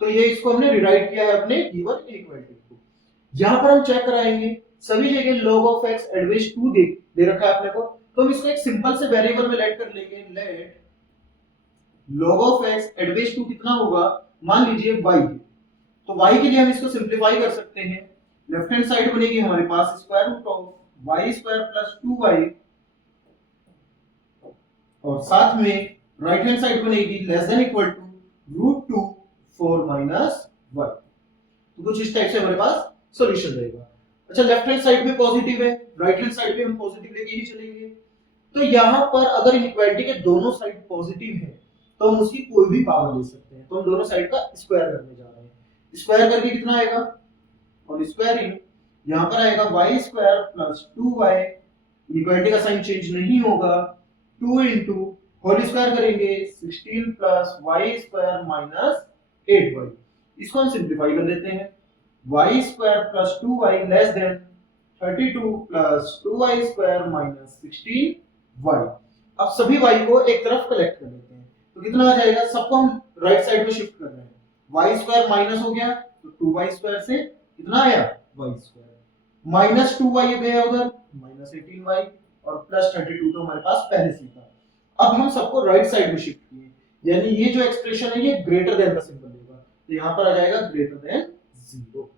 तो ये इसको हमने रिराइट किया है अपने गिवन इनइक्वालिटी को। यहां पर हम चेक कराएंगे सभी जगह log of x eight base 2 दे रखा है अपने को, तो हम इसको एक सिंपल से वेरिएबल में लेट कर लेंगे। Let log of x eight base 2 कितना होगा, मान लीजिए y है, तो y के लिए हम इसको सिंपलीफाई कर सकते हैं। लेफ्ट हैंड साइड बनेगी हमारे पास square root of y square plus 2y, और साथ में राइट हैंड साइड बनेगी less than equal to root 2 4 minus y। तो कुछ इस टाइप से हमारे पास सॉल्यूशन रहेगा। अच्छा, लेफ्ट हैंड साइड भी पॉजिटिव है, राइट हैंड साइड भी हम पॉजिटिव लेके ही चलेंगे। तो यहां पर अगर इनइक्वालिटी के दोनों साइड पॉजिटिव है तो हम उसकी कोई भी पावर ले सकते हैं, तो हम दोनों साइड का स्क्वायर करने जा रहे हैं। स्क्वायर करके कितना आएगा, और स्क्वायरिंग यहां पर आएगा y square plus 2y, equality का साइन चेंज नहीं होगा, 2 इनटू होल स्क्वायर करेंगे 16 plus y square minus 8y। इसको हम सिंपलीफाई कर लेते हैं, y square plus 2y less than 32 plus 2y square minus 16y। अब सभी y को एक तरफ कलेक्ट कर लेते हैं, तो कितना आ जाएगा, सबको हम राइट साइड में शिफ्ट कर रहे हैं, y स्क्वायर माइनस हो गया तो 2y स्क्वायर से कितना आया y स्क्वायर, माइनस 2y गया उधर माइनस 18y, और प्लस 32 तो हमारे पास पहले से था। अब हम सबको राइट साइड में शिफ्ट किए, यानी ये जो एक्सप्रेशन है ये ग्रेटर देन का सिंबल लेगा, तो यहां पर आ जाएगा ग्रेटर देन 0।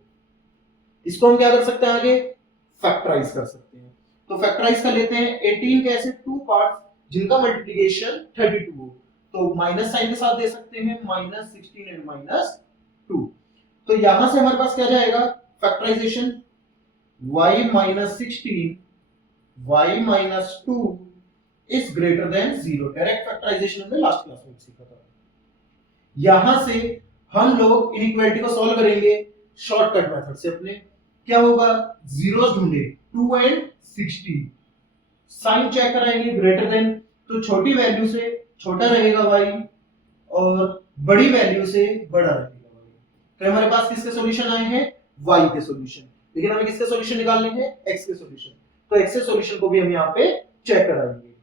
इसको हम क्या कर सकते हैं, आगे फैक्टराइज कर सकते हैं। तो फैक्टराइज कर लेते हैं 18 के ऐसे टू पार्ट्स जिनका मल्टीप्लिकेशन 32 हो, तो माइनस साइन के साथ दे सकते हैं, -16 एंड -2। तो यहां से हमारे पास क्या जाएगा, factorization y - 16 y - 2 is greater than 0। Direct factorization हमने लास्ट क्लास में सीखा था। यहां से हम लोग इनइक्वालिटी को सॉल्व करेंगे शॉर्टकट मेथड से अपने। क्या होगा, जीरोस ढूंढे 2 एंड 16, साइन चेक कराएंगे ग्रेटर देन, तो छोटी वैल्यू से छोटा रहेगा y और बड़ी वैल्यू से बड़ा रहेगा y। तो हमारे पास किसके सॉल्यूशन आए हैं, y के सॉल्यूशन, लेकिन हमें किसके सॉल्यूशन निकालने हैं, x के सॉल्यूशन। तो x के सॉल्यूशन को भी हम यहाँ पे चेक कराएंगे।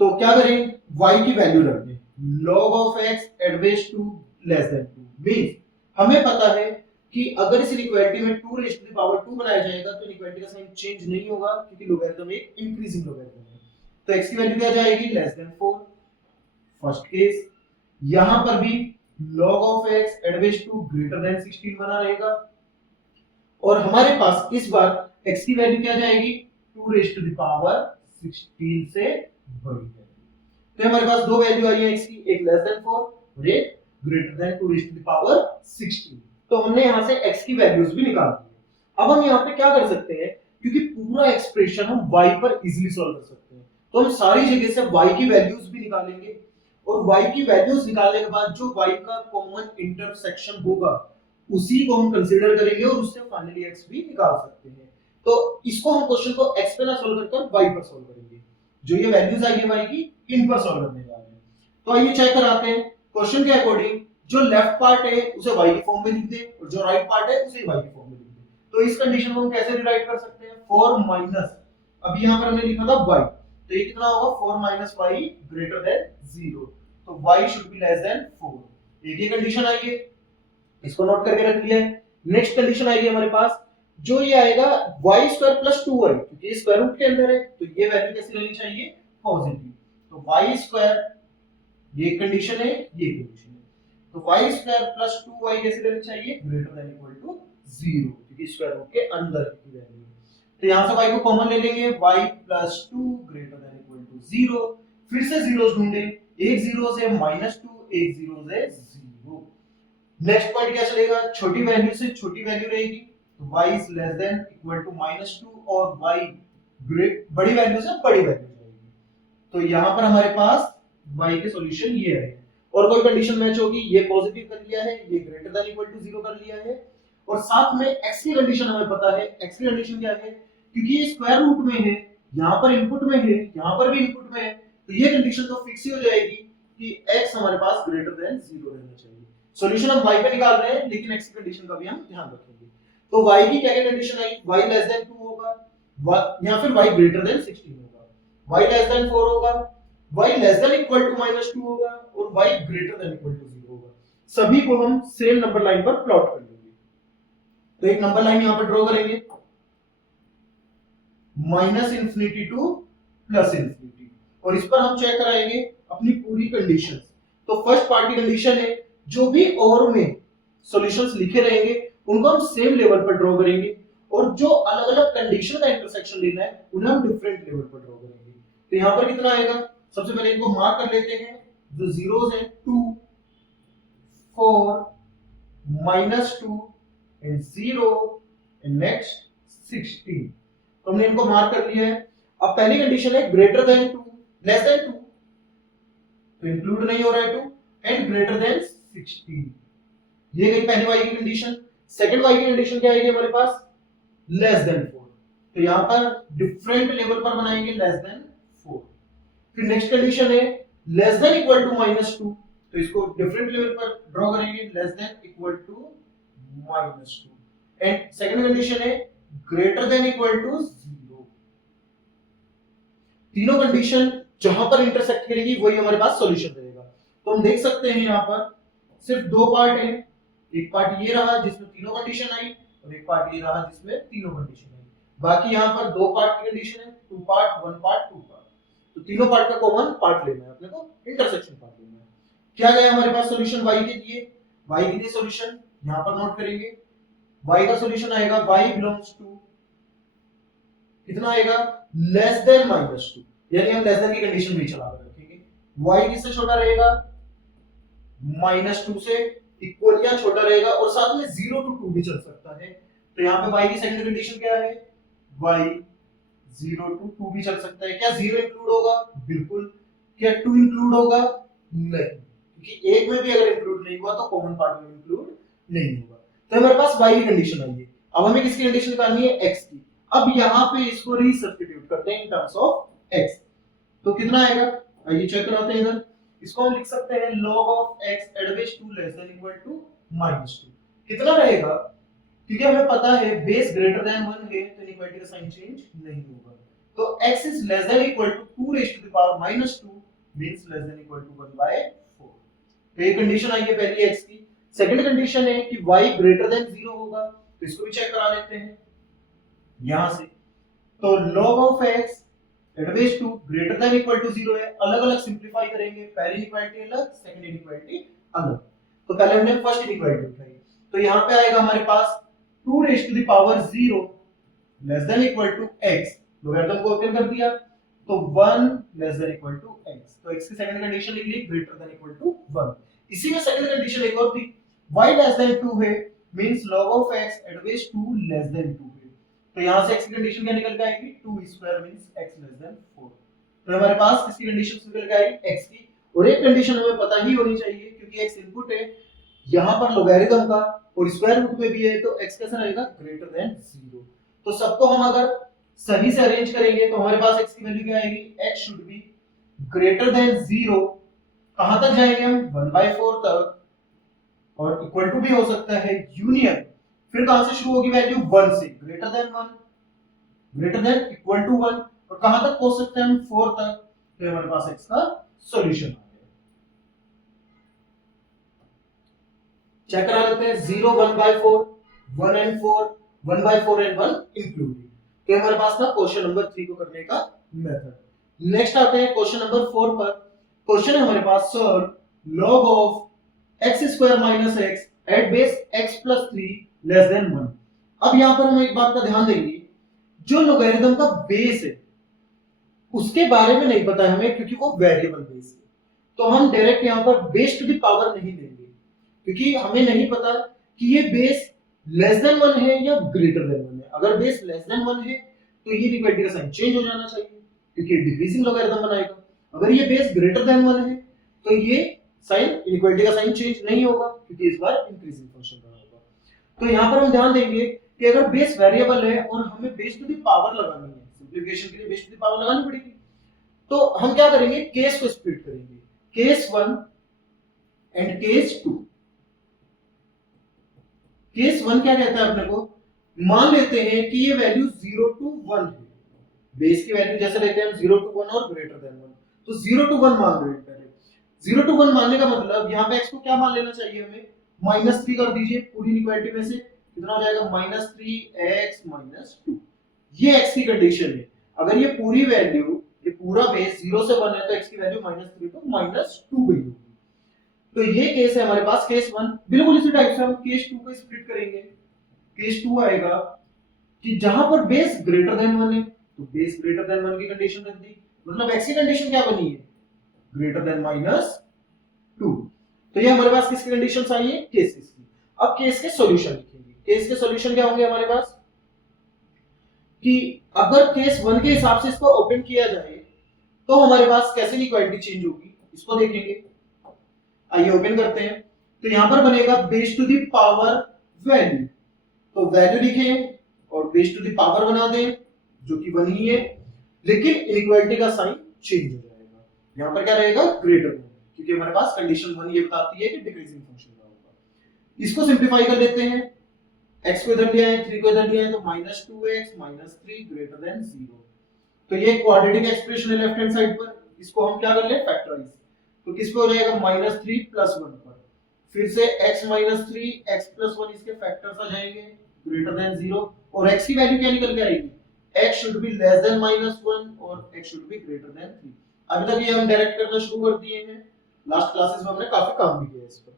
तो क्या करें, y की वैल्यू रख दें, log of x at base 2 less than 2 means हमें पता है कि अगर इस इनइक्वालिटी में 2 रेज़ टू द पावर 2 बनाया जाएगा तो इनइक्वालिटी का साइन चेंज नहीं होगा, क्योंकि लोगरिथम एक इंक्रीजिंग लोगरिथम है। तो x की वैल्यू क्या जाएगी, लेस देन 4, फर्स्ट केस। यहां पर भी log of x at base 2 greater then 16 बना रहेगा, और हमारे पास इस बार x की वैल्यू क्या जाएगी, 2 रेज़ टू द पावर 16 से बड़ी है। तो हमारे पास दो वैल्यू आई है x की, एक लेस देन 4 और एक greater than 2 raise to the power 16। तो हमने यहां से x की वैल्यूज भी निकाल दी। अब हम यहां पे क्या कर सकते हैं, क्योंकि पूरा एक्सप्रेशन हम y पर इजीली सॉल्व कर सकते हैं, तो हम सारी जगह से y की वैल्यूज भी निकालेंगे, और y की वैल्यूज निकालने के बाद जो y का कॉमन इंटरसेक्शन होगा उसी को हम कंसीडर करेंगे और उससे फाइनली x भी निकाल सकते हैं। तो इसको हम क्वेश्चन को x पे ना सॉल्व करके y पर सॉल्व करेंगे, जो ये वैल्यूज आई है y की इन पर सॉल्व करने जा रहे हैं। तो आइए चेक कराते हैं क्वेश्चन के अकॉर्डिंग, जो लेफ्ट पार्ट है उसे y की फॉर्म में लिख दे और जो राइट पार्ट है उसे y की फॉर्म में लिख दे। तो इस कंडीशन को हम कैसे रिराइट कर सकते हैं, 4 माइनस, अभी यहां पर हमने लिखा था y, तो ये कितना होगा, 4 माइनस y ग्रेटर देन 0, तो y should be less than 4। एक ये कंडीशन आई है, इसको नोट करके रख लिया है। नेक्स्ट कंडीशन आएगी हमारे पास, जो ये आएगा y स्क्वायर प्लस 2y, क्योंकि ये स्क्वायर रूट के अंदर है तो ये वैल्यू कैसी रहनी चाहिए, पॉजिटिव। तो y स्क्वायर, ये कंडीशन है, ये कंडीशन है, तो y स्क्वायर प्लस 2y कैसे रहनी चाहिए, ग्रेटर देन इक्वल टू 0, क्योंकि स्क्वायर रूट के अंदर की वैल्यू है। तो यहां से y को कॉमन ले लेंगे, y plus 2 greater than equal to 0, फिर से जीरोस ढूंढे, एक जीरो से -2, एक जीरो से 0। नेक्स्ट पॉइंट क्या चलेगा, छोटी वैल्यू से छोटी वैल्यू रहेगी, तो y is less than equal to -2 और y बड़ी वैल्यू से बड़ी वैल्यू जाएगी। तो यहां पर हमारे पास y के सॉल्यूशन ये है, और कोई कंडीशन मैच होगी, ये पॉजिटिव कर लिया है, ये ग्रेटर देन इक्वल टू 0 कर लिया है, और साथ में x की कंडीशन हमें पता है। x की कंडीशन क्या है, क्योंकि ये स्क्वायर रूट में है, यहां पर इनपुट में है, यहां पर भी इनपुट में है, तो ये कंडीशन तो फिक्स ही हो जाएगी कि x हमारे पास ग्रेटर देन 0 रहना चाहिए। सॉल्यूशन हम y पे निकाल रहे हैं, लेकिन x की कंडीशन का भी हम ध्यान रखेंगे। तो y की क्या क्या कंडीशन आई, y लेस देन 2 होगा, या फिर y ग्रेटर देन 16 होगा, y लेस देन 4 होगा, y less than equal to -2 होगा, और y greater than equal to 0 होगा। सभी को हम सेम नंबर लाइन पर प्लॉट कर लेंगे। तो एक नंबर लाइन यहां पर ड्रॉ करेंगे, -इंफिनिटी टू +इंफिनिटी, और इस पर हम चेक कराएंगे अपनी पूरी कंडीशंस। तो फर्स्ट पार्ट की कंडीशन है, जो भी और में सॉल्यूशंस लिखे रहेंगे उनको हम सेम लेवल पर ड्रॉ करेंगे, और जो अलग-अलग कंडीशन का इंटरसेक्शन लेना है उन्हें हम डिफरेंट लेवल पर ड्रॉ करेंगे। तो यहां पर कितना आएगा, सबसे पहले इनको मार्क कर लेते हैं, जो जीरोस है 2 4 -2 एंड 0 एंड नेक्स्ट 16। तो हमने इनको मार्क कर लिया है। अब पहली कंडीशन है ग्रेटर देन 2 लेस देन 2, तो इंक्लूड नहीं हो रहा है 2, एंड ग्रेटर देन 16, ये गई पहली y की कंडीशन। सेकंड y की कंडीशन क्या आएगी हमारे पास, लेस देन 4, तो यहां पर डिफरेंट लेवल पर बनाएंगे लेस देन 4। फिर नेक्स्ट कंडीशन है लेस देन इक्वल टू -2, तो इसको डिफरेंट लेवल पर ड्रॉ करेंगे, less than equal to -2, and second condition है ग्रेटर देन इक्वल टू 0। तीनों कंडीशन जहां पर इंटरसेक्ट करेगी वही हमारे पास सॉल्यूशन रहेगा। तो हम देख सकते हैं यहां पर सिर्फ दो पार्ट हैं, एक पार्ट ये रहा जिसमें तीनों कंडीशन आई, और एक पार्ट ये रहा जिसमें तीनों कंडीशन आई। बाकी यहाँ पर दो पार्ट की कंडीशन है, two part, one part, two part, तो तीनों पार्ट का कॉमन पार्ट लेना है अपने को, इंटरसेक्शन पार्ट लेना है। क्या गया हमारे पास सॉल्यूशन y के लिए, y के लिए सॉल्यूशन यहाँ पर नोट करेंगे, y का सॉल्यूशन आएगा y बिलोंग्स टू कितना आएगा, लेस देन -2, यानी हम लेस देन की कंडीशन भी चला कर रखेंगे, y किससे छोटा रहेगा, -2 से इक्वल या छोटा रहेगा, और साथ में 0 to 2 भी चल सकता है, तो यहाँ पे y की सेकंड कंडीशन क्या है, y 0 to 2 भी चल सकता है। क्या 0 इंक्लूड होगा, बिल्कुल। क्या 2 इंक्लूड होगा, नहीं, क्योंकि एक में भी अगर इंक्लूड नहीं हुआ तो कॉमन पार्ट में इंक्लूड नहीं होगा। तो हमारे पास y की कंडीशन आई है, अब हमें किसकी कंडीशन निकालनी है, x की। अब यहाँ पे इसको रीसब्स्टिट्यूट करते हैं इन टर्म्स ऑफ x, तो कितना आएगा, आइए चेक कराते हैं इधर। इसको हम लिख सकते हैं log of x at base 2 less than equal to -2, कितना रहेगा, क्योंकि हमें पता है बेस ग्रेटर देन 1 है तो इनइक्वालिटी का साइन चेंज नहीं होगा, तो x is less than equal to 2 raised to the power -2 means less than equal to 1/4। तो ये कंडीशन आई है पहली x की। सेकंड कंडीशन है कि y ग्रेटर देन 0 होगा, तो इसको भी चेक करा लेते हैं यहां से। तो log of x at base 2 greater than equal to 0 है, अलग अलग सिंपलीफाई करेंगे, पहली इनइक्वालिटी अलग, सेकंड इनइक्वालिटी अलग। तो पहले हमने फर्स्ट इनइक्वालिटी उठाई, तो यहां पे आएगा हमारे पास 2 raised to the power 0 less than equal to x, logarithm को ओपन कर दिया, तो 1 less than equal to x, तो x की सेकंड कंडीशन लिख ली ग्रेटर देन इक्वल टू 1। इसी में सेकंड कंडीशन एक और थी, y less than 2 है means log of x at base 2 less than 2 है, तो यहां से x की कंडीशन क्या निकल के आएगी, 2 square means x less than 4। तो हमारे पास किसकी कंडीशन निकल के आएगी, x की, और एक कंडीशन हमें पता ही होनी चाहिए क्योंकि x इनपुट है यहां पर लोगरिथम का, और स्क्वायर रूट में भी है, तो x कैसा रहेगा, ग्रेटर देन 0। तो सबको हम अगर सही से अरेंज करेंगे तो हमारे पास x की वैल्यू क्या आएगी, x should be greater than 0, कहां तक जाएंगे हम, 1/4 तक, और इक्वल टू भी हो सकता है यूनियन, फिर कहां से शुरू होगी वैल्यू, 1 से, greater than 1, greater than equal to 1, और कहां तक पहुंच सकते हैं हम, 4 तक। तो हमारे पास x का सॉल्यूशन आ गया। चेक करा लेते हैं, 0 1/4, 1 and 4, 1/4 and 1 इंक्लूडिंग। तो हमारे पास ना क्वेश्चन नंबर 3 को करने का मेथड। नेक्स्ट आते हैं क्वेश्चन नंबर 4 पर। क्वेश्चन है हमारे पास, solve log of x square minus x at base x plus 3 less than 1। अब यहां पर हम एक बात का ध्यान देंगे, जो लोगरिथम का बेस है उसके बारे में नहीं पता है हमें, क्योंकि वो वेरिएबल बेस है, तो हम डायरेक्ट यहां पर बेस टू द पावर नहीं लेंगे, क्योंकि हमें नहीं पता कि ये बेस लेस देन 1 है या ग्रेटर देन 1 है। अगर बेस लेस देन 1 है तो ये इक्वालिटी का साइन चेंज हो जाना चाहिए, क्योंकि डिक्रीजिंग लोगरिथम बनाएगा। अगर ये बेस ग्रेटर देन 1 है तो ये साइन इनइक्वालिटी का साइन चेंज नहीं होगा, क्योंकि इस बार इंक्रीजिंग फंक्शन बना होगा। तो यहां पर हम ध्यान देंगे कि अगर बेस वेरिएबल है और हमें बेस टू द पावर लगानी है, सिंपलीफिकेशन के लिए बेस टू द पावर लगानी पड़ेगी, तो हम क्या करेंगे, केस को स्प्लिट करेंगे, केस 1 एंड केस 2। केस 1 क्या कहता है अपने को, मान लेते हैं कि ये वैल्यू 0 to 1 है, बेस की वैल्यू जैसे लेते हैं हम 0 to 1 और ग्रेटर देन 1, तो 0 to 1 मान रहे हैं पहले। 0 to 1 मानने का मतलब यहाँ पे x को क्या मान लेना चाहिए हमें, -3 कर दीजिए, पूरी इनइक्वालिटी में से कितना हो जाएगा, -3x -2, ये x की कंडीशन है। अगर ये पूरी वैल्यू, ये पूरा बेस 0 से 1 है तो x की वैल्यू -3 तो -2 गई होगी। तो ये केस है हमारे पास, केस 1। बिल्कुल इसी टाइप से हम केस 2 को स्प्लिट करेंगे। केस 2 आएगा कि जहां पर बेस ग्रेटर देन 1 है तो बेस ग्रेटर देन 1 की कंडीशन रख दी, मतलब x की कंडीशन क्या बनी है, ग्रेटर देन -2। तो ये हमारे पास किसकी कंडीशंस आई है, केसेस की। अब केस के सॉल्यूशन लिखेंगे। केस के सॉल्यूशन क्या होंगे हमारे पास, कि अगर केस 1 के हिसाब से इसको ओपन किया जाए तो हमारे पास कैसे इक्वालिटी चेंज होगी, इसको देखेंगे। आइए ओपन करते हैं, तो यहां पर बनेगा base to the power value, तो वैल्यू लिखें और बेस टू द पावर बना दें जो कि 1 ही है, लेकिन इनइक्वालिटी का साइन चेंज हो जाएगा। यहां पर क्या रहेगा, ग्रेटर देन, क्योंकि हमारे पास कंडीशन 1 ये बताती है कि डिक्रीजिंग फंक्शन का होगा। इसको सिंपलीफाई कर लेते हैं, x को इधर लिया है, 3 को इधर लिया है, तो -2x -3 ग्रेटर देन 0। तो ये क्वाड्रेटिक एक्सप्रेशन है लेफ्ट हैंड साइड पर, इसको हम क्या कर ले, फैक्टराइज। तो किस पे हो जाएगा, -3 + 1 पर, फिर से x -3 x + 1 इसके फैक्टर्स आ जाएंगे ग्रेटर देन 0, और x की वैल्यू क्या निकल के आएगी, x should be less than -1 और x should be greater than 3। अभी तक ये हम डायरेक्ट करना शुरू कर दिए हैं, लास्ट क्लासेस में हमने काफी काम भी किया इस पर।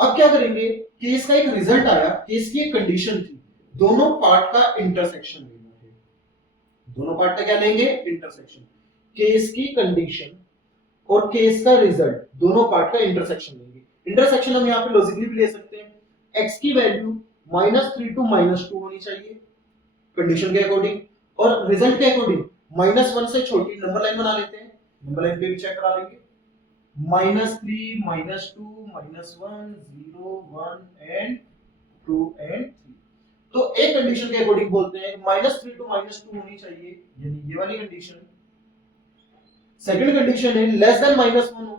अब क्या करेंगे, केस का एक रिजल्ट आया, केस की एक कंडीशन थी, दोनों पार्ट का इंटरसेक्शन लेना है। दोनों पार्ट का क्या लेंगे, इंटरसेक्शन। केस की कंडीशन और केस का रिजल्ट, दोनों पार्ट का इंटरसेक्शन लेंगे। इंटरसेक्शन हम यहाँ पे लॉजिकली भी ले सकते हैं, x की वैल्यू -3 to -2 होनी चाहिए कंडीशन के अकॉर्डिंग, और रिजल्ट के अकॉर्डिंग -1 से छोटी नंबर लाइन बना लेते हैं, नंबर लाइन पे भी चेक करा लेंगे। -3 -2 -1 0 1 एंड 2 एंड 3। तो एक कंडीशन के अकॉर्डिंग बोलते हैं -3 to -2 होनी चाहिए, यानी ये वाली कंडीशन। सेकंड कंडीशन है लेस देन -1 हो,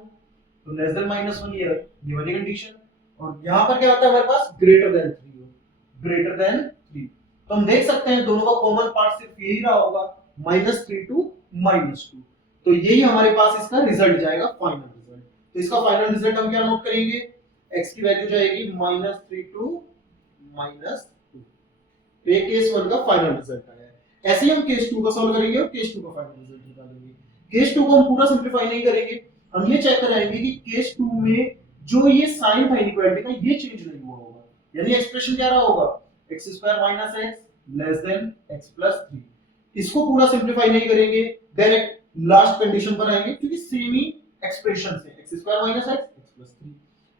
तो लेस देन -1 ये वाली कंडीशन, और यहां पर क्या होता है हमारे पास ग्रेटर देन 3 हो, ग्रेटर देन 3। तो हम देख सकते हैं दोनों का कॉमन पार्ट सिर्फ यही रहा होगा, -3 to -2। तो यही हमारे पास इसका रिजल्ट जाएगा, फाइनल रिजल्ट। तो इसका फाइनल रिजल्ट हम क्या नोट करेंगे, x की वैल्यू जाएगी -3 to -2। तो ये केस 1 का फाइनल रिजल्ट आया है। ऐसे ही हम केस 2 का सॉल्व करेंगे और केस 2 का फाइनल रिजल्ट निकालेंगे। केस 2 को हम पूरा सिंपलीफाई नहीं करेंगे, हम ये चेक कराएंगे कि केस 2 में जो ये साइन था इनइक्वालिटी का, ये चेंज नहीं हुआ होगा, यानी एक्सप्रेशन क्या रहा होगा, x² - x less then x + 3। इसको पूरा सिंपलीफाई नहीं करेंगे, डायरेक्ट लास्ट कंडीशन पर आएंगे, क्योंकि सेम ही एक्सप्रेशन से x² - x x + 3,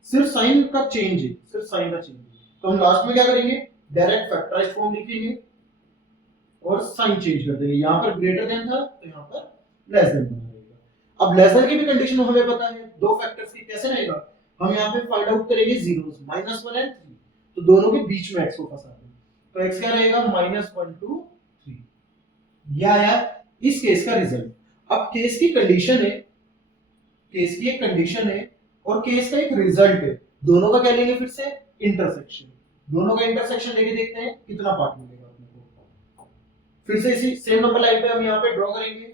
सिर्फ साइन का चेंज है, सिर्फ साइन का चेंज है। तो हम लास्ट में क्या करेंगे, डायरेक्ट फैक्टराइज्ड फॉर्म लिखेंगे और साइन चेंज कर देंगे। यहां पर ग्रेटर देन था तो यहां पर लेस देन बना रहेगा। अब लेस देन की भी कंडीशन हमें पता है, दो फैक्टर्स की कैसे रहेगा, हम यहां पे फाइंड आउट करेंगे जीरोस, -1 एंड 3, तो दोनों के बीच में x को फंसा देंगे, तो x क्या रहेगा, -1 to 3। यह आया इस केस का रिजल्ट। अब केस की कंडीशन है, केस की एक कंडीशन है और केस का एक रिजल्ट है, दोनों का क्या लेंगे, फिर से इंटरसेक्शन। दोनों का इंटरसेक्शन लेके देखते हैं कितना पार्ट मिलेगा अपने को। फिर से इसी सेम नंबर लाइन पे हम यहाँ पे ड्रॉ करेंगे।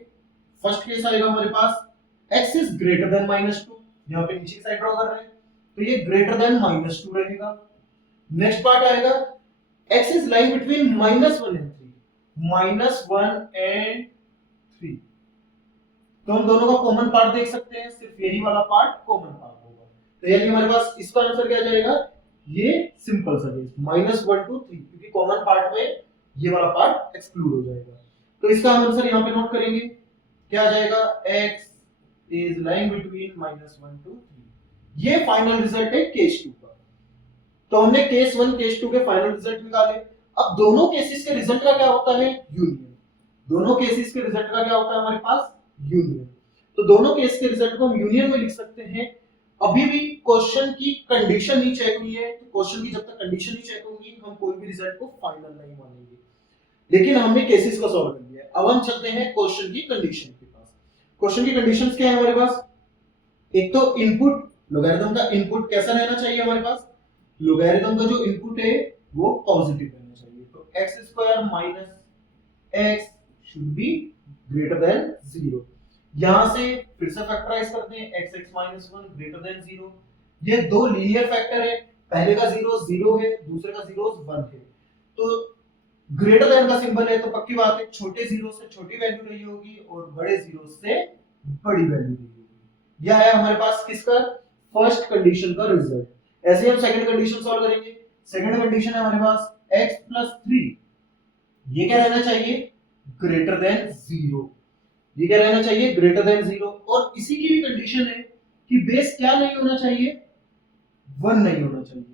फर्स्ट केस आएगा हमारे पास x इज ग्रेटर देन -2, यहाँ पे नीचे की साइड ड्रॉ कर रहे हैं, तो ये ग्रेटर देन -2 रहेगा। नेक्स्ट पार्ट आएगा x is lying between -1 and 3, -1 and 3। तो हम दोनों का कॉमन पार्ट देख सकते हैं, सिर्फ यही वाला पार्ट कॉमन पार्ट होगा, तो यानी हमारे पास इसका आंसर क्या जाएगा, ये सिंपल सा केस -1 to 3, क्योंकि कॉमन पार्ट में ये वाला पार्ट एक्सक्लूड हो जाएगा। तो इसका हम आंसर यहाँ पे नोट करेंगे, क्या आ जाएगा, x is lying between -1 to 3। ये फाइनल रिजल्ट है केस 2 का। तो हमने केस 1 केस 2 के फाइनल रिजल्ट निकाले। अब दोनों केसेस के रिजल्ट का क्या होता है, यूनियन। दोनों केसेस के रिजल्ट का क्या होता है हमारे पास, यूनियन। तो दोनों केस के रिजल्ट को हम यूनियन में लिख सकते हैं। अभी भी क्वेश्चन की कंडीशन नहीं चेक हुई है, तो क्वेश्चन की जब तक कंडीशन नहीं चेक होगी हम कोई भी रिजल्ट को फाइनल नहीं मानेंगे, लेकिन हमने केसेस को सॉल्व कर लिया है। अब हम चलते हैं क्वेश्चन की कंडीशन के पास। क्वेश्चन की कंडीशंस क्या है हमारे पास, एक तो इनपुट, लोगैरिथम का इनपुट कैसा रहना चाहिए हमारे पास, लोगैरिथम का जो इनपुट है वो पॉजिटिव रहना चाहिए, तो x² - x should be greater than 0। यहां से फिर से फैक्टराइज करते हैं, x(x - 1) ग्रेटर देन 0। ये दो लीनियर फैक्टर है, पहले का 0 0 है, दूसरे का 0 1 है, तो ग्रेटर देन का सिंबल है तो पक्की बात है छोटे जीरो से छोटी वैल्यू रही होगी और बड़े जीरो से बड़ी वैल्यू रही होगी। यह है हमारे पास किसका, फर्स्ट कंडीशन का रिजल्ट। ऐसे हम सेकंड कंडीशन सॉल्व करेंगे। सेकंड कंडीशन है हमारे पास x + 3, ये क्या रहना चाहिए, ग्रेटर देन 0। ये क्या रहना चाहिए, ग्रेटर देन 0। और इसी की भी कंडीशन है कि बेस क्या नहीं होना चाहिए, 1 नहीं होना चाहिए।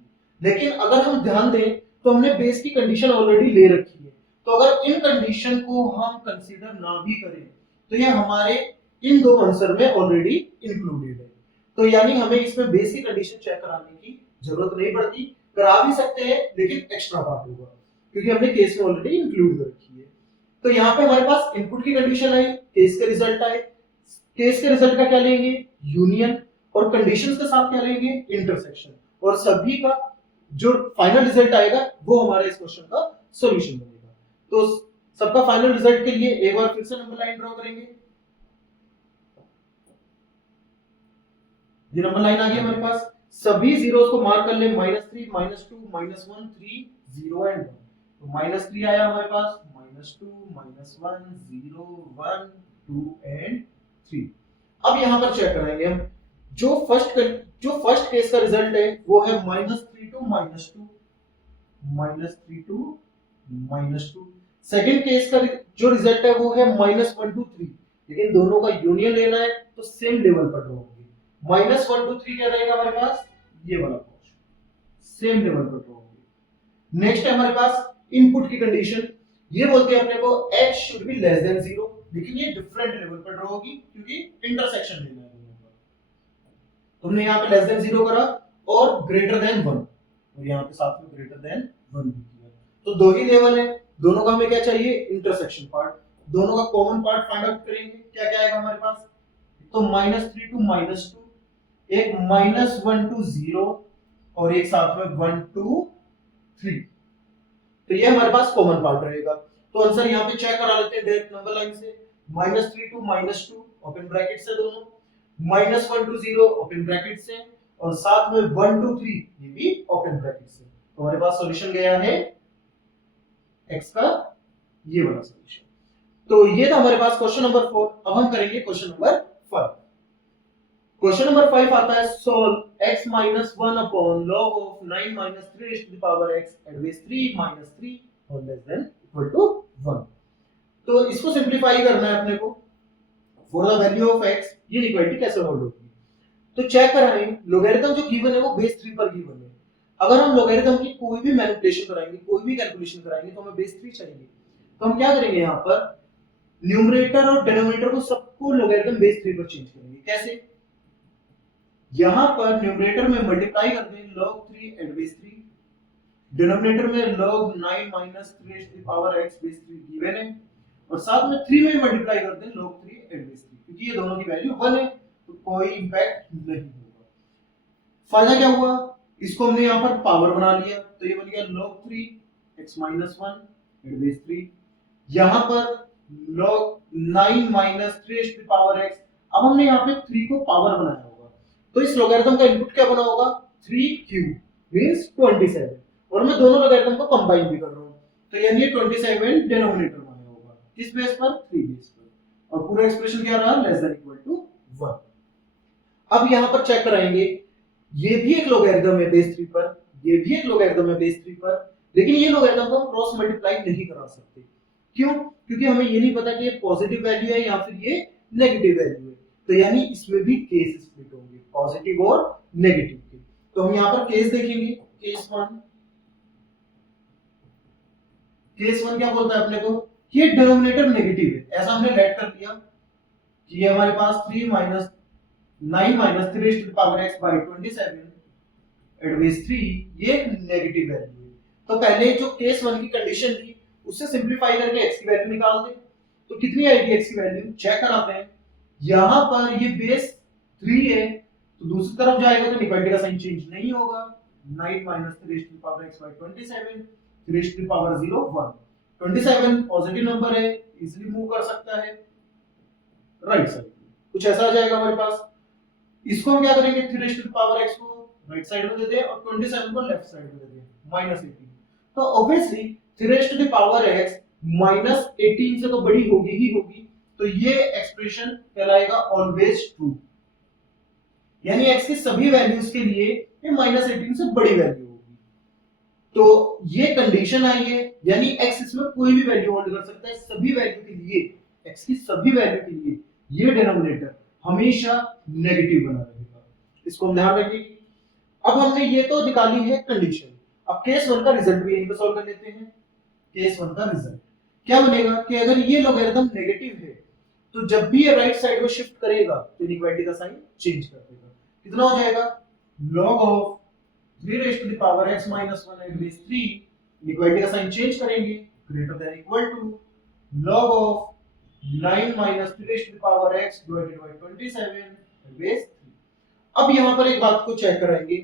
लेकिन अगर हम ध्यान दें तो हमने बेस की कंडीशन ऑलरेडी ले रखी है, तो अगर इन कंडीशन को हम कंसीडर ना भी करें तो ये हमारे इन दो आंसर में ऑलरेडी इंक्लूडेड है, तो यानी हमें इसमें बेस की कंडीशन चेक कराने की जरूरत नहीं पड़ती, करा भी सकते हैं लेकिन एक्स्ट्रा पार्ट होगा क्योंकि हमने केस में ऑलरेडी इंक्लूड कर रखी है। तो यहाँ पे हमारे पास इनपुट की कंडीशन आई, केस के रिजल्ट आए, केस के रिजल्ट का क्या लेंगे, यूनियन, और कंडीशंस के साथ क्या लेंगे, इंटरसेक्शन, और सभी का जो फाइनल रिजल्ट आएगा वो हमारे इस क्वेश्चन का सॉल्यूशन बनेगा। तो सबका फाइनल रिजल्ट के लिए एक बार फिर से नंबर लाइन ड्रॉ करेंगे। ये नंबर लाइन आ गई हमारे पास, सभी जीरोस को मार्क कर ले, -3 -2 -1 3 0 एंड 1। तो -3 आया हमारे पास, -2 -1 0 1 2 एंड 3। अब यहाँ पर चेक कराएंगे हम जो फर्स्ट केस का रिजल्ट है वो है -3 to -2 -3 to -2। सेकंड केस का जो रिजल्ट है वो है -1 to 3, लेकिन दोनों का यूनियन लेना है तो सेम लेवल पर ड्रॉ होंगे। -1 to 3 क्या रहेगा हमारे पास, ये वाला पोर्शन सेम लेवल पर ड्रॉ होंगे। नेक्स्ट है हमारे पास इनपुट की कंडीशन, ये बोलते हैं अपने को x should be less than 0, लेकिन ये डिफरेंट लेवल पर ड्रॉ होगी क्योंकि इंटरसेक्शन लेना है दोनों का। तुमने यहाँ पे लेस देन 0 करा और ग्रेटर देन 1, और यहाँ पे साथ में ग्रेटर देन 1 भी किया, तो दो ही लेवल है, दोनों का हमें क्या चाहिए, इंटरसेक्शन पार्ट। दोनों का कॉमन पार्ट फाइंड आउट करेंगे, क्या क्या आएगा हमारे पास, तो -3 to -2, एक -1 to 0 और एक साथ में 1 to 3, तो ये हमारे पास कॉमन पार्ट रहेगा। तो आंसर यहाँ पे चेक करा लेते हैं डायरेक्ट नंबर लाइन से, -3 to -2 ओपन ब्रैकेट से दोनों, -1 to 0 ओपन ब्रैकेट से, और साथ में 1 to 3 ये भी ओपन ब्रैकेट से। तो हमारे पास सॉल्यूशन गया है x का ये वाला सॉल्यूशन। तो ये था हमारे पास क्वेश्चन नंबर 4। अब हम करेंगे क्वेश्चन नंबर 5। क्वेश्चन नंबर 5 आता है, solve x - 1 upon log of 9 - 3 raised to the power x at base 3 - 3 और लेस देन इक्वल टू 1। तो इसको सिंपलीफाई करना है अपने को, for the value of x ये इक्वालिटी कैसे होल्ड होगी। तो चेक कराएं, लोगरिथम जो गिवन है वो बेस 3 पर गिवन है। अगर हम लोगरिथम की कोई भी मैनिपुलेशन कराएंगे, कोई भी कैलकुलेशन कराएंगे, तो हमें बेस 3 चाहिए। तो हम क्या करेंगे, यहाँ पर न्यूमरेटर और डिनोमिनेटर को सबको लोगरिथम बेस 3 पर चेंज करेंगे। कैसे, यहां पर न्यूमरेटर में मल्टीप्लाई कर दें log 3 at base 3, डिनोमिनेटर में log 9 - 3 raised to the power x base 3 given है, और साथ में 3 में मल्टीप्लाई कर दें log 3 at base 3, क्योंकि ये दोनों की वैल्यू 1 है तो कोई इंपैक्ट नहीं होगा। फायदा क्या हुआ, इसको हमने यहाँ पर पावर बना लिया, तो ये बन गया log 3 x - 1 at base 3, यहाँ पर log 9 - 3 raised to the power x। अब हमने यहाँ पे 3 को पावर बनाया, तो इस लोगरिथम का इनपुट क्या बना होगा, 3 मींस 27, और मैं दोनों लोगरिथम को कंबाइन भी कर रहा हूं, तो यानी 27 डिनोमिनेटर में होगा, किस बेस पर, 3 बेस पर, और पूरा एक्सप्रेशन क्या रहा, लेस देन इक्वल टू 1। अब यहां पर चेक कराएंगे, ये भी एक लोगरिथम है बेस 3 पर, ये भी एक लोगरिथम है बेस 3 पर, लेकिन ये लोगरिथम को हम क्रॉस मल्टीप्लाई नहीं करा सकते। क्यों, क्योंकि हमें ये नहीं पता कि ये पॉजिटिव वैल्यू है या फिर ये नेगेटिव वैल्यू है, तो यानी इसमें भी केस स्प्लिट होंगे, पॉजिटिव और नेगेटिव के। तो हम यहाँ पर केस देखेंगे, केस 1 क्या बोलता है अपने को, ये डिनोमिनेटर नेगेटिव है, ऐसा हमने लेट कर लिया कि ये हमारे पास 3 - 9 - 3 raised to the power x by 27 at base 3 ये नेगेटिव वैल्यू है। तो पहले जो केस 1 की कंडीशन थी उससे सिंपलीफाई करके x की वैल्यू निकाल दें, तो कितनी आएगी x की वैल्यू, चेक कराते हैं। यहां पर ये बेस 3 है तो दूसरी तरफ जाएगा तो इक्वालिटी का साइन चेंज नहीं होगा, 9 - 3 raised to the power x by 27 3 raised to the power 0 1, 27 positive number है, इजीली मूव कर सकता है राइट साइड, कुछ ऐसा आ जाएगा हमारे पास। इसको हम क्या करेंगे, 3 raised to the power x को राइट साइड में दे दें और 27 को लेफ्ट साइड में दे दें, -18, तो obviously 3 raised to the power x -18 से तो बड़ी होगी ही होगी, तो ये एक्सप्रेशन कहलाएगा ऑलवेज ट्रू, यानी x की सभी वैल्यूज के लिए ये -18 से बड़ी वैल्यू होगी। तो ये कंडीशन आई है, यानी x इसमें कोई भी वैल्यू होल्ड कर सकता है, सभी वैल्यू के लिए, x की सभी वैल्यू के लिए ये डिनोमिनेटर हमेशा नेगेटिव बना रहेगा, इसको हम ध्यान रखेंगे। अब हमने ये तो निकाली है कंडीशन, अब केस 1 का रिजल्ट भी यहीं पे सॉल्व कर लेते हैं। केस 1 का रिजल्ट क्या बनेगा कि अगर ये लोगरिथम नेगेटिव है तो जब भी ये राइट साइड में शिफ्ट करेगा तो इनइक्वालिटी का साइन चेंज कर देगा, कितना हो जाएगा, log of 3 raised to the power x - 1 at base 3, inequality का साइन चेंज करेंगे, greater than equal to log of 9 - 3 raised to the power x divided by 27 at base 3। अब यहां पर एक बात को चेक कराएंगे,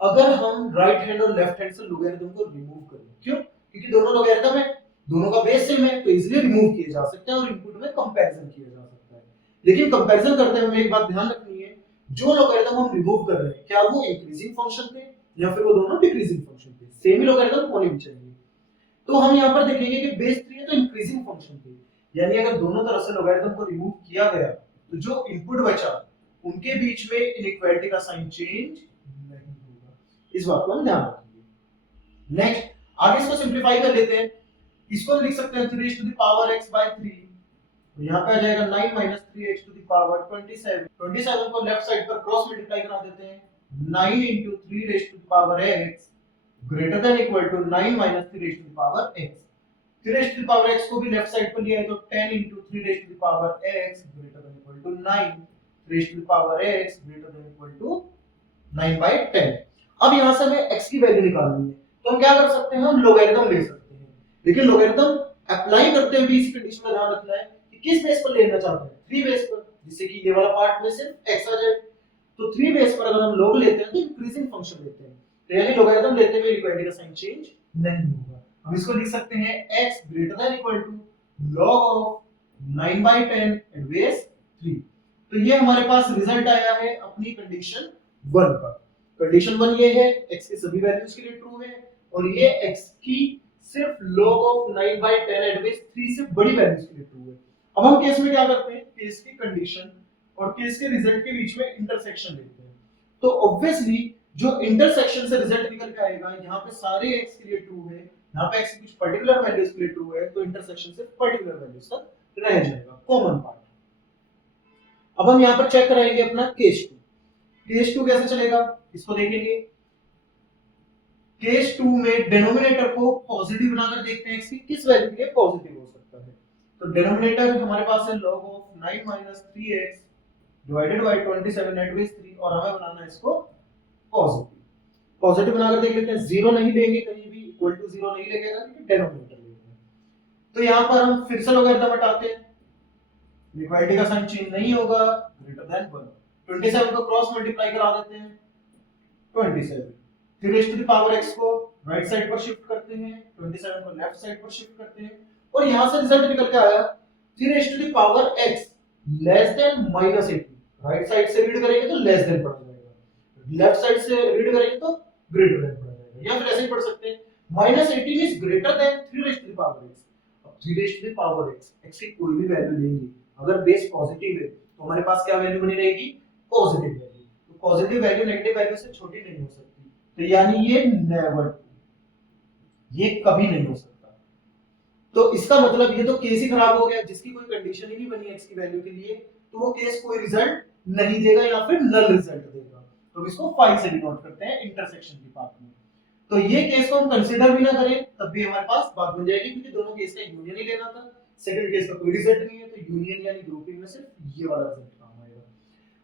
अगर हम राइट हैंड और लेफ्ट हैंड से लोगरिथम को रिमूव करें, क्यों, क्योंकि दोनों लोगरिथम है, दोनों का बेस सेम है, तो इजीली रिमूव किए जा सकते हैं और इनपुट में कंपैरिजन किया जा सकता है। लेकिन कंपैरिजन करते हुए हमें एक बात ध्यान रखनी है, जो लोगरिथम हम रिमूव कर रहे हैं क्या वो इंक्रीजिंग फंक्शन थे या फिर वो दोनों डिक्रीजिंग फंक्शन थे, सेम ही लोगरिथम होने भी चाहिए। तो हम यहाँ पर देखेंगे कि बेस 3 है तो इंक्रीजिंग फंक्शन थी, यानी अगर दोनों तरफ से लोगैरिथम को रिमूव किया गया तो जो इनपुट बचा उनके बीच में इनइक्वालिटी का साइन चेंज नहीं होगा। इस बात को हम ध्यान रखेंगे। नेक्स्ट आगे इसको सिंप्लीफाई कर लेते हैं। इसको लिख सकते हैं 3 to the power x by 3, यहाँ पे आ जाएगा 9 minus 3x to the power 27। 27 को लेफ्ट साइड पर क्रॉस मल्टीप्लाई करा देते हैं, 9 into 3 raised to the power x greater than equal to 9 minus 3 raised to the power x। 3 raised to the power x को भी लेफ्ट साइड पर लिया है तो 10 into 3 raised to the power x greater than equal to 9, 3 raised to the power x greater than equal to 9 by 10। अब यहाँ से हमें x की वैल्यू निकालनी है, तो हम क्या कर सकते हैं, हम लोगैरिथम ले सकते हैं, लेकिन लोगैरिथम अप्लाई करते हुए इस कंडीशन का ध्यान रखना है कि किस बेस पर लेना चाहते हैं, 3 बेस पर, जिससे कि ये वाला पार्ट में सिर्फ x आ जाए। तो 3 बेस पर अगर हम लोग लेते हैं तो इंक्रीजिंग फंक्शन लेते हैं, तो यानी लोगैरिथम लेते हुए इक्वालिटी का साइन चेंज नहीं होगा। हम इसको लिख सकते हैं x greater than equal to log of 9 by 10 at base 3। तो ये हमारे पास रिजल्ट आया है अपनी कंडीशन 1 का। कंडीशन 1 ये है x के सभी वैल्यूज के लिए ट्रू है, और ये x की सिर्फ log of 9 by 10 at base 3 से बड़ी वैल्यूज के लिए ट्रू है। अब हम केस में क्या करते हैं, केस की कंडीशन और केस के रिजल्ट के बीच में इंटरसेक्शन लेते हैं। तो ऑब्वियसली जो इंटरसेक्शन से रिजल्ट निकल के आएगा, यहाँ पे सारे x के लिए ट्रू है, यहाँ पे x की कुछ पर्टिकुलर वैल्यूज के लिए ट्रू है, तो इंटरसेक्शन से पर्टिकुलर वैल्यूज तक रह जाएगा, कॉमन पार्ट। अब हम यहाँ पर चेक कराएंगे अपना केस 2। केस 2 कैसे चलेगा इसको देखेंगे। केस 2 में डिनोमिनेटर को पॉजिटिव बनाकर देखते हैं x की किस वैल्यू के लिए पॉजिटिव हो सकता है। तो डिनोमिनेटर हमारे पास है log of 9 minus 3x divided by 27 एट बेस 3, और हमें बनाना है इसको पॉजिटिव। पॉजिटिव बनाकर देख लेते हैं, जीरो नहीं लेंगे कहीं भी, इक्वल टू जीरो नहीं लगेगा क्योंकि डिनोमिनेटर लेंगे। तो यहाँ पर हम फिर से लोगैरिथम हटाते हैं, इक्वालिटी का साइन चेंज नहीं होगा, ग्रेटर देन 1। 27 को क्रॉस मल्टीप्लाई करा देते हैं, 27 फिर raise to the power x को राइट साइड पर शिफ्ट करते हैं, 27 को लेफ्ट साइड पर शिफ्ट करते हैं, और यहां से रिजल्ट निकल के आया 3 raise to the power x less than -18। Right side से रीड करेंगे तो लेस देन पड़ जाएगा, लेफ्ट साइड से रीड करेंगे तो ग्रेटर देन पड़ जाएगा, या फिर ऐसे ही पढ़ सकते हैं -18 is greater than 3 raise to the power x। अब 3 raise to the power x की कोई भी वैल्यू लेंगे, अगर बेस पॉजिटिव है तो हमारे पास क्या वैल्यू बनी रहेगी, पॉजिटिव वैल्यू। तो पॉजिटिव वैल्यू नेगेटिव वैल्यू से छोटी नहीं हो सकती, तो यानी ये नेवर, ये कभी नहीं हो सकता। तो इसका मतलब ये तो केस ही खराब हो गया, जिसकी कोई कंडीशन ही नहीं बनी x की वैल्यू के लिए, तो वो केस कोई रिजल्ट नहीं देगा या फिर नल रिजल्ट देगा। तो इसको 5 से डिनोट करते हैं इंटरसेक्शन के पार्ट में। तो ये केस को हम कंसीडर भी ना करें तब भी हमारे पास बात बन जाएगी, क्योंकि दोनों केस का यूनियन ही लेना था। सेकंड केस का कोई रिजल्ट नहीं है, तो यूनियन यानी ग्रुपिंग में सिर्फ ये वाला रिजल्ट काम आएगा।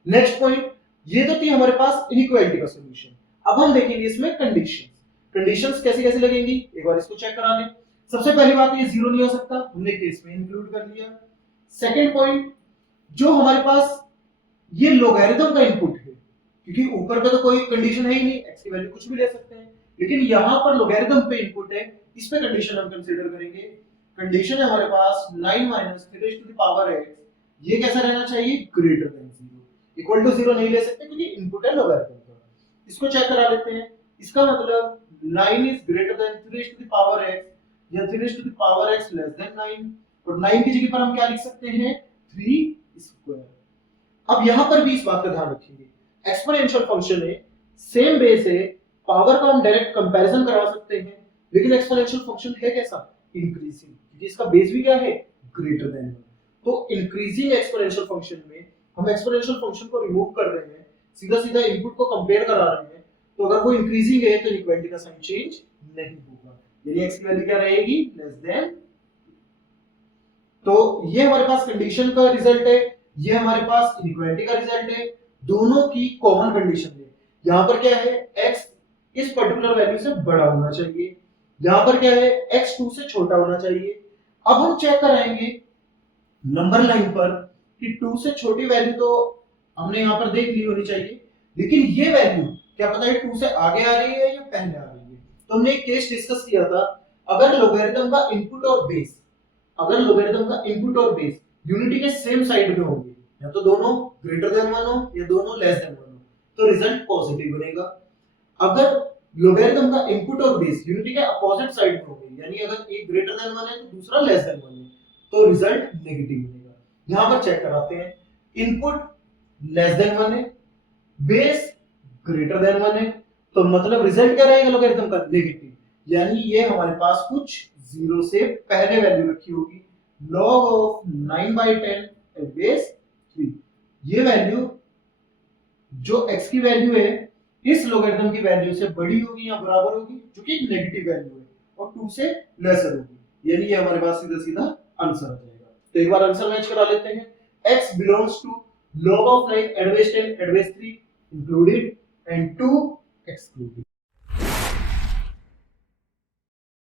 नेक्स्ट पॉइंट, ये तो थी हमारे पास इनइक्वालिटी का सॉल्यूशन। अब हम देखेंगे इसमें कंडीशंस। कंडीशंस कैसे कैसे लगेंगी, एक बार इसको चेक करा लें। सबसे पहली बात, ये जीरो नहीं हो सकता, हमने केस में इंक्लूड कर लिया। सेकंड पॉइंट, जो हमारे पास ये लोगैरिथम का इनपुट है, क्योंकि ऊपर पे तो कोई कंडीशन है ही नहीं, x की वैल्यू कुछ भी ले सकते हैं, लेकिन यहां पर लोगैरिथम पे इनपुट है, इस पे कंडीशन हम कंसीडर करेंगे। कंडीशन है हमारे पास 9 minus 3 raised to the power x, ये कैसा रहना चाहिए, ग्रेटर देन 0। इक्वल टू 0 नहीं ले सकते क्योंकि इनपुट है लोगैरिथम का। इसको चेक करा लेते हैं। इसका मतलब 9 is greater than 3 raised to the power x या 3 raised to the power x less than 9, और 9 की जगह पर हम क्या लिख सकते हैं, 3 स्क्वायर। अब यहां पर भी इस बात का ध्यान रखिए, एक्सपोनेंशियल फंक्शन है, सेम बेस है, पावर का हम डायरेक्ट कंपैरिजन करवा सकते हैं, लेकिन एक्सपोनेंशियल फंक्शन है कैसा, इंक्रीजिंग, क्योंकि इसका बेस भी क्या है, ग्रेटर देन 1। तो इंक्रीजिंग एक्सपोनेंशियल फंक्शन में हम एक्सपोनेंशियल फंक्शन को रिमूव कर रहे हैं, सीधा सीधा इनपुट को कंपेयर करा रहे हैं, तो अगर वो इंक्रीजिंग है तो इक्वालिटी का साइन चेंज नहीं होगा, यानी x की वैल्यू क्या रहेगी, लेस देन। तो ये हमारे पास कंडीशन का रिजल्ट है, ये हमारे पास इनइक्वालिटी का रिजल्ट है, दोनों की कॉमन कंडीशन है। यहां पर क्या है, x इस पर्टिकुलर वैल्यू से बड़ा होना चाहिए, यहां पर क्या है, x 2 से छोटा होना चाहिए। अब हम चेक कराएंगे नंबर लाइन पर कि 2 से छोटी वैल्यू तो हमने यहां पर देख ली होनी चाहिए, लेकिन ये वैल्यू क्या पता है 2 से आगे आ रही है या पहले आ रही है। तो हमने एक केस डिस्कस किया था, अगर लोगैरिथम का इनपुट और बेस, अगर लोगैरिथम का इनपुट और बेस यूनिटी के सेम साइड में होंगे, या तो दोनों ग्रेटर देन 1 हो या दोनों लेस देन 1 हो, तो रिजल्ट पॉजिटिव बनेगा। अगर लोगरिथम का इनपुट और बेस यूनिटी के अपोजिट साइड में होंगे, यानी अगर एक ग्रेटर देन 1 है तो दूसरा लेस देन 1 है, तो रिजल्ट नेगेटिव मिलेगा। यहां पर चेक कराते हैं, इनपुट लेस देन 1 है, बेस ग्रेटर देन 1 है, तो मतलब रिजल्ट क्या रहेगा लोगरिथम का? नेगेटिव, यानी ये हमारे पास कुछ जीरो से पहले वैल्यू रखी होगी, log ऑफ 9/10 एंड बेस 3। ये वैल्यू जो x की वैल्यू है इस लोगरिथम की वैल्यू से बड़ी होगी या बराबर होगी, जो कि नेगेटिव वैल्यू है, और 2 से लेसर होगी, यानी ये हमारे पास सीधा सीधा आंसर आ जाएगा। तो एक बार आंसर मैच करा लेते हैं, x belongs to log of 9 at base 10 at base 3 included and 2 excluded.